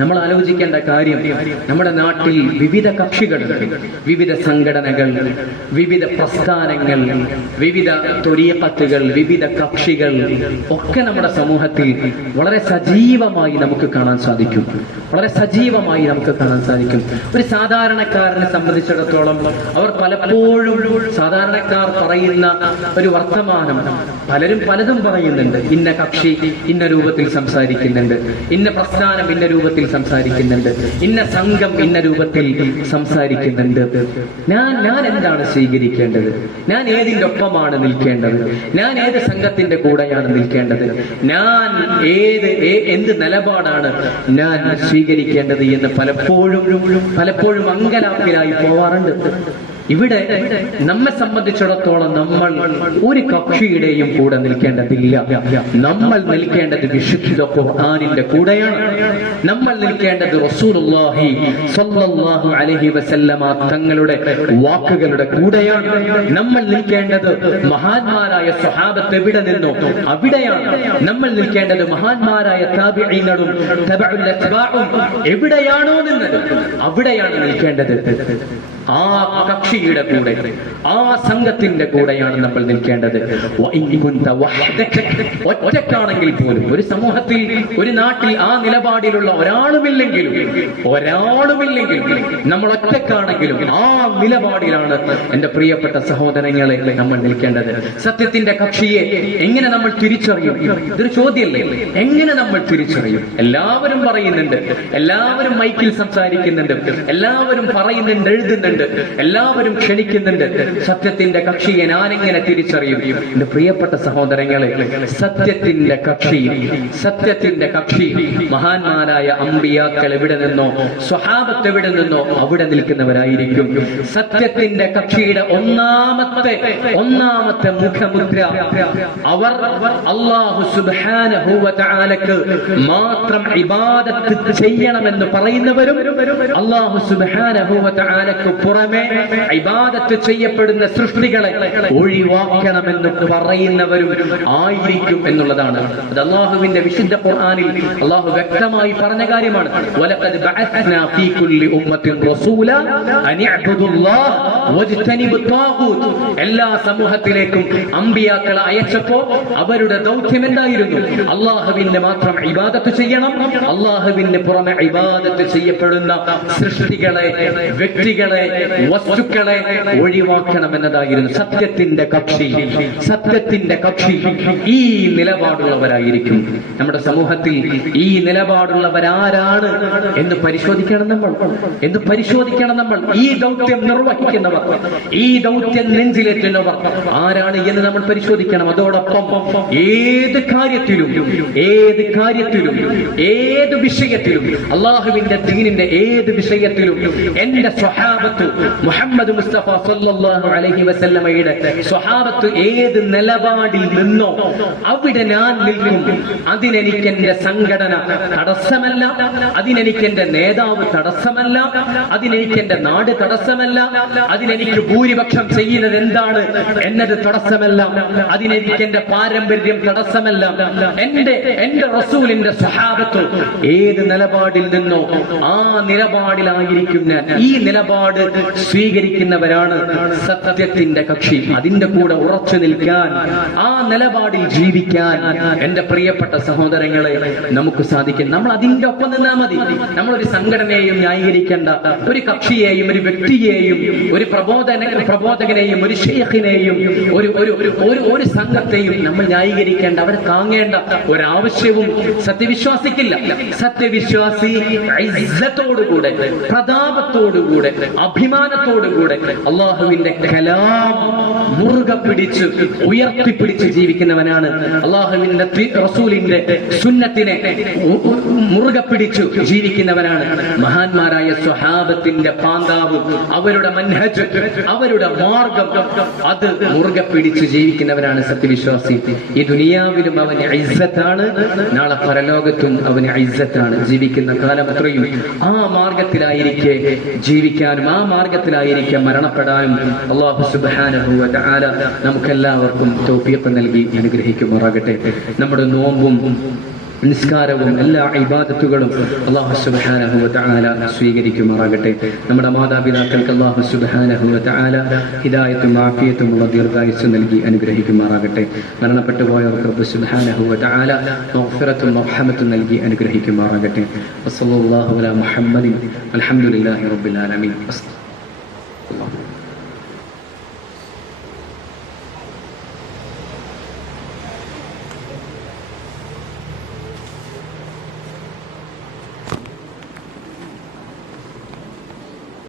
നമ്മൾ ആലോചിക്കേണ്ട കാര്യം, നമ്മുടെ നാട്ടിൽ വിവിധ കക്ഷികളുണ്ട്, വിവിധ സംഘടനകൾ, വിവിധ പ്രസ്ഥാനങ്ങൾ, വിവിധ ത്വരീഖത്തുകൾ, വിവിധ കക്ഷികൾ ഒക്കെ നമ്മുടെ സമൂഹത്തിൽ വളരെ സജീവമായി നമുക്ക് കാണാൻ സാധിക്കും, വളരെ സജീവമായി നമുക്ക് കാണാൻ സാധിക്കും. ഒരു സാധാരണക്കാരനെ സംബന്ധിച്ചിടത്തോളം അവർ പലപ്പോഴും സാധാരണക്കാർ പറയുന്ന ഒരു വർത്തമാനം, പലരും പലതും പറയുന്നുണ്ട്. ഇന്ന കക്ഷി ഇന്ന രൂപത്തിൽ സംസാരിക്കുന്നുണ്ട്, ഇന്ന പ്രസ്ഥാനം ഇന്ന രൂപത്തിൽ സംസാരിക്കുന്നുണ്ട്, ഇന്ന സംഘം ഇന്ന രൂപത്തിൽ സംസാരിക്കുന്നുണ്ട്. ഞാൻ എന്താണ് സ്വീകരിക്കേണ്ടത്? ഞാൻ ഏതിന്റെ ഒപ്പമാണ് നിൽക്കേണ്ടത്? ഞാൻ ഏത് സംഘത്തിന്റെ കൂടെയാണ് നിൽക്കേണ്ടത്? ഞാൻ എന്ത് നിലപാടാണ് ഞാൻ സ്വീകരിക്കേണ്ടത് എന്ന് പലപ്പോഴും അങ്കലാപ്പിലായി പോവാറുണ്ട്. ഇവിടെ നമ്മെ സംബന്ധിച്ചിടത്തോളം നമ്മൾ ഒരു കക്ഷിയുടെയും കൂടെ നിൽക്കേണ്ടതില്ല. നമ്മൾ നിൽക്കേണ്ടത് വിശുദ്ധ ഖുർആനിന്റെ കൂടെയാണ്. നമ്മൾ നിൽക്കേണ്ടത് റസൂലുള്ളാഹി സ്വല്ലല്ലാഹു അലൈഹി വസല്ലമ തങ്ങളുടെ വാക്കുകളുടെ കൂടെയാണ്. നമ്മൾ നിൽക്കേണ്ടത് മഹാന്മാരായ സ്വഹാബത്ത് എവിടെ നിന്നോ അവിടെയാണ്. നമ്മൾ നിൽക്കേണ്ടത് മഹാന്മാരായ താബിഈങ്ങളും തബഉൽ അത്ബാഉം എവിടെയാണോ നിന്നത് അവിടെയാണ് നിൽക്കേണ്ടത്. ആ കക്ഷിയുടെ കൂടെ, ആ സംഘത്തിന്റെ കൂടെയാണ് നമ്മൾ നിൽക്കേണ്ടത്. ഒറ്റക്കാണെങ്കിൽ പോലും, ഒരു സമൂഹത്തിൽ, ഒരു നാട്ടിൽ ആ നിലപാടിലുള്ള ഒരാളുമില്ലെങ്കിലും നമ്മൾ ഒറ്റക്കാണെങ്കിലും ആ നിലപാടിലാണ് എന്റെ പ്രിയപ്പെട്ട സഹോദരങ്ങളെ നമ്മൾ നിൽക്കേണ്ടത്. സത്യത്തിന്റെ കക്ഷിയെ എങ്ങനെ നമ്മൾ തിരിച്ചറിയും? ഇതൊരു ചോദ്യമല്ലേ. എങ്ങനെ നമ്മൾ തിരിച്ചറിയും? എല്ലാവരും പറയുന്നുണ്ട്, എല്ലാവരും മൈക്കിൽ സംസാരിക്കുന്നുണ്ട്, എല്ലാവരും പറയുന്നുണ്ട്, എഴുതുന്നുണ്ട്, എല്ലാവരും ക്ഷണിക്കുന്നുണ്ട്. സത്യത്തിന്റെ കക്ഷിയെ ഞാനെങ്ങനെ തിരിച്ചറിയും? എന്റെ പ്രിയപ്പെട്ട സഹോദരങ്ങളെ, സത്യത്തിന്റെ കക്ഷി മഹാന്മാരായ അമ്പിയാക്കൾ എവിടെ നിന്നോ, സ്വഹാബത്ത് എവിടെ നിന്നോ അവിടെ നിൽക്കുന്നവരായിരിക്കും. സത്യത്തിന്റെ കക്ഷിയുടെ ഒന്നാമത്തെ മുഖമുദ്ര അവർ അല്ലാഹു സുബ്ഹാനഹു വ തആലക്ക് മാത്രം ഇബാദത്ത് ചെയ്യണമെന്ന് പറയുന്നവരും അല്ലാഹു സുബ്ഹാനഹു വ തആലക്ക് പുറമെ ഇബാദത്ത് ചെയ്യപ്പെടുന്ന സൃഷ്ടികളെ ഒഴിവാക്കണമെന്ന് പറയുന്നവരും ആയിരിക്കും എന്നുള്ളതാണ്. അത് അല്ലാഹുവിന്റെ വിശുദ്ധ ഖുർആനിൽ അല്ലാഹു വ്യക്തമായി പറഞ്ഞ കാര്യമാണ്. വലഖദ് ബഅസ്നാ ഫീ കുല്ലി ഉമ്മത്തിൻ റസൂല അൻ ഇഅ്ബുദുല്ലാഹ വജ്തനിബുത് ത്വാഗൂത്ത്. എല്ലാ സമൂഹത്തിലേക്കും അമ്പിയാക്കളെ അയച്ചപ്പോൾ അവരുടെ ദൗത്യം എന്തായിരുന്നു? അല്ലാഹുവിനെ മാത്രം ഇബാദത്ത് ചെയ്യണം, അല്ലാഹുവിന് പുറമെ ഇബാദത്ത് ചെയ്യപ്പെടുന്ന സൃഷ്ടികളെ, വ്യക്തികളെ, വസ്തുക്കളെ ഒഴിവാക്കണം എന്നതായിരുന്നു. സത്യത്തിന്റെ കക്ഷി ഈ നിലപാടുള്ളവരായിരിക്കും. നമ്മുടെ സമൂഹത്തിൽ ഈ നിലപാടുള്ളവരാരാണ് എന്ന് പരിശോധിക്കണം നമ്മൾ. ഈ ദൗത്യം നിർവഹിക്കുന്നവർ, ഈ ദൗത്യം നെഞ്ചിലേറ്റുന്നവർ ആരാണ് എന്ന് നമ്മൾ പരിശോധിക്കണം. അതോടൊപ്പം ഏത് കാര്യത്തിലും ഏത് വിഷയത്തിലും അള്ളാഹുവിന്റെ ദീനിന്റെ ഏത് വിഷയത്തിലും എന്റെ സ്വഹാബത്ത് മുഹമ്മദ് മുഹമ്മദ് മുസ്തഫ സല്ലല്ലാഹു അലൈഹി വസല്ലമയുടെ സ്വഹാബത്ത് ഏത് നിലപാടിൽ നിന്നോ അവിടെ ഞാൻ നിൽക്കും. അതിനെനിക്ക് എന്റെ സംഘടന തടസ്സമല്ല, അതിനെനിക്ക് എന്റെ നേതാവ് തടസ്സമല്ല, അതിനെനിക്ക് എന്റെ നാട് തടസ്സമല്ല, അതിനെനിക്ക് ഭൂരിപക്ഷം ചെയ്യുന്നത് എന്താണ് എന്നത് തടസ്സമല്ല, അതിനെനിക്ക് എന്റെ പാരമ്പര്യം തടസ്സമല്ല. എന്റെ റസൂലിന്റെ സ്വഹാബത്ത് ഏത് നിലപാടിൽ നിന്നോ ആ നിലപാടിലായിരിക്കും ഞാൻ. ഈ നിലപാട് സ്വീകരിക്കുന്നവരാണ് സത്യത്തിന്റെ കക്ഷി. അതിന്റെ കൂടെ ഉറച്ചു നിൽക്കാൻ, ആ നിലപാടിൽ ജീവിക്കാൻ എന്റെ പ്രിയപ്പെട്ട സഹോദരങ്ങളെ നമുക്ക് സാധിക്കും. നമ്മൾ അതിന്റെ ഒപ്പം നിന്നാൽ മതി. നമ്മളൊരു സംഘടനയെയും ന്യായീകരിക്കേണ്ട, ഒരു കക്ഷിയെയും ഒരു വ്യക്തിയെയും ഒരു പ്രബോധകനെയും ഒരു ശൈഖിനെയും ഒരു സംഘത്തെയും നമ്മൾ ന്യായീകരിക്കേണ്ട, അവരെ താങ്ങേണ്ട ഒരാവശ്യവും സത്യവിശ്വാസിക്കില്ല. സത്യവിശ്വാസി ഇസ്സത്തോടുകൂടെ, പ്രതാപത്തോടുകൂടെ, അഭിമാനത്തോടുകൂടെ അള്ളാഹുവിന്റെ കലാം മുറുകെ പിടിച്ച് ഉയർത്തിപ്പിടിച്ച് ജീവിക്കുന്നവനാണ്. അള്ളാഹുവിന്റെ റസൂലിന്റെ സുന്നത്തിനെ മുറുകെ പിടിച്ചു ജീവിക്കുന്നവനാണ്. മഹാന്മാരായ സ്വഹാബത്തിന്റെ പാന്താവ്, അവരുടെ മൻഹജ്, അവരുടെ മാർഗം, അത് മുറുകെ പിടിച്ചു ജീവിക്കുന്നവരാണ് സത്യവിശ്വാസി. ഈ ദുനിയാവിലും അവന് ഇസ്സത്താണ്, നാളെ പരലോകത്തും അവന് ഇസ്സത്താണ്. ജീവിക്കുന്ന കാലം അത്രയും ആ മാർഗത്തിലായിരിക്കെ ജീവിക്കാനും ആ മാർഗത്തിലായിരിക്കെ മരണപ്പെടാനും അല്ലാഹു സുബ്ഹാനഹു വ തആല നമുക്കെല്ലാവർക്കും തൗഫീഖ് നൽകി അനുഗ്രഹിക്കുമാറാകട്ടെ. നമ്മുടെ നോമ്പും നിസ്കാരവും എല്ലാ ഇബാദത്തുകളും അല്ലാഹു സുബ്ഹാനഹു വ തആല സ്വീകരിക്കുമാറാകട്ടെ. നമ്മുടെ മാതാപിതാക്കൾക്ക് അല്ലാഹു സുബ്ഹാനഹു വ തആല ഹിദായത്തും ആഫിയത്തും ഉള്ള ദീർഘായുസ്സും നൽകി അനുഗ്രഹിക്കുമാറാകട്ടെ. മരണപ്പെട്ടു പോയവർക്ക് റബ്ബ് സുബ്ഹാനഹു വ തആല മഗ്ഫിറത്തും റഹ്മത്തും നൽകി അനുഗ്രഹിക്കുമാറാകട്ടെ. വസല്ലല്ലാഹു അലാ മുഹമ്മദിൻ അൽഹംദുലില്ലാഹി റബ്ബിൽ ആലമീൻ.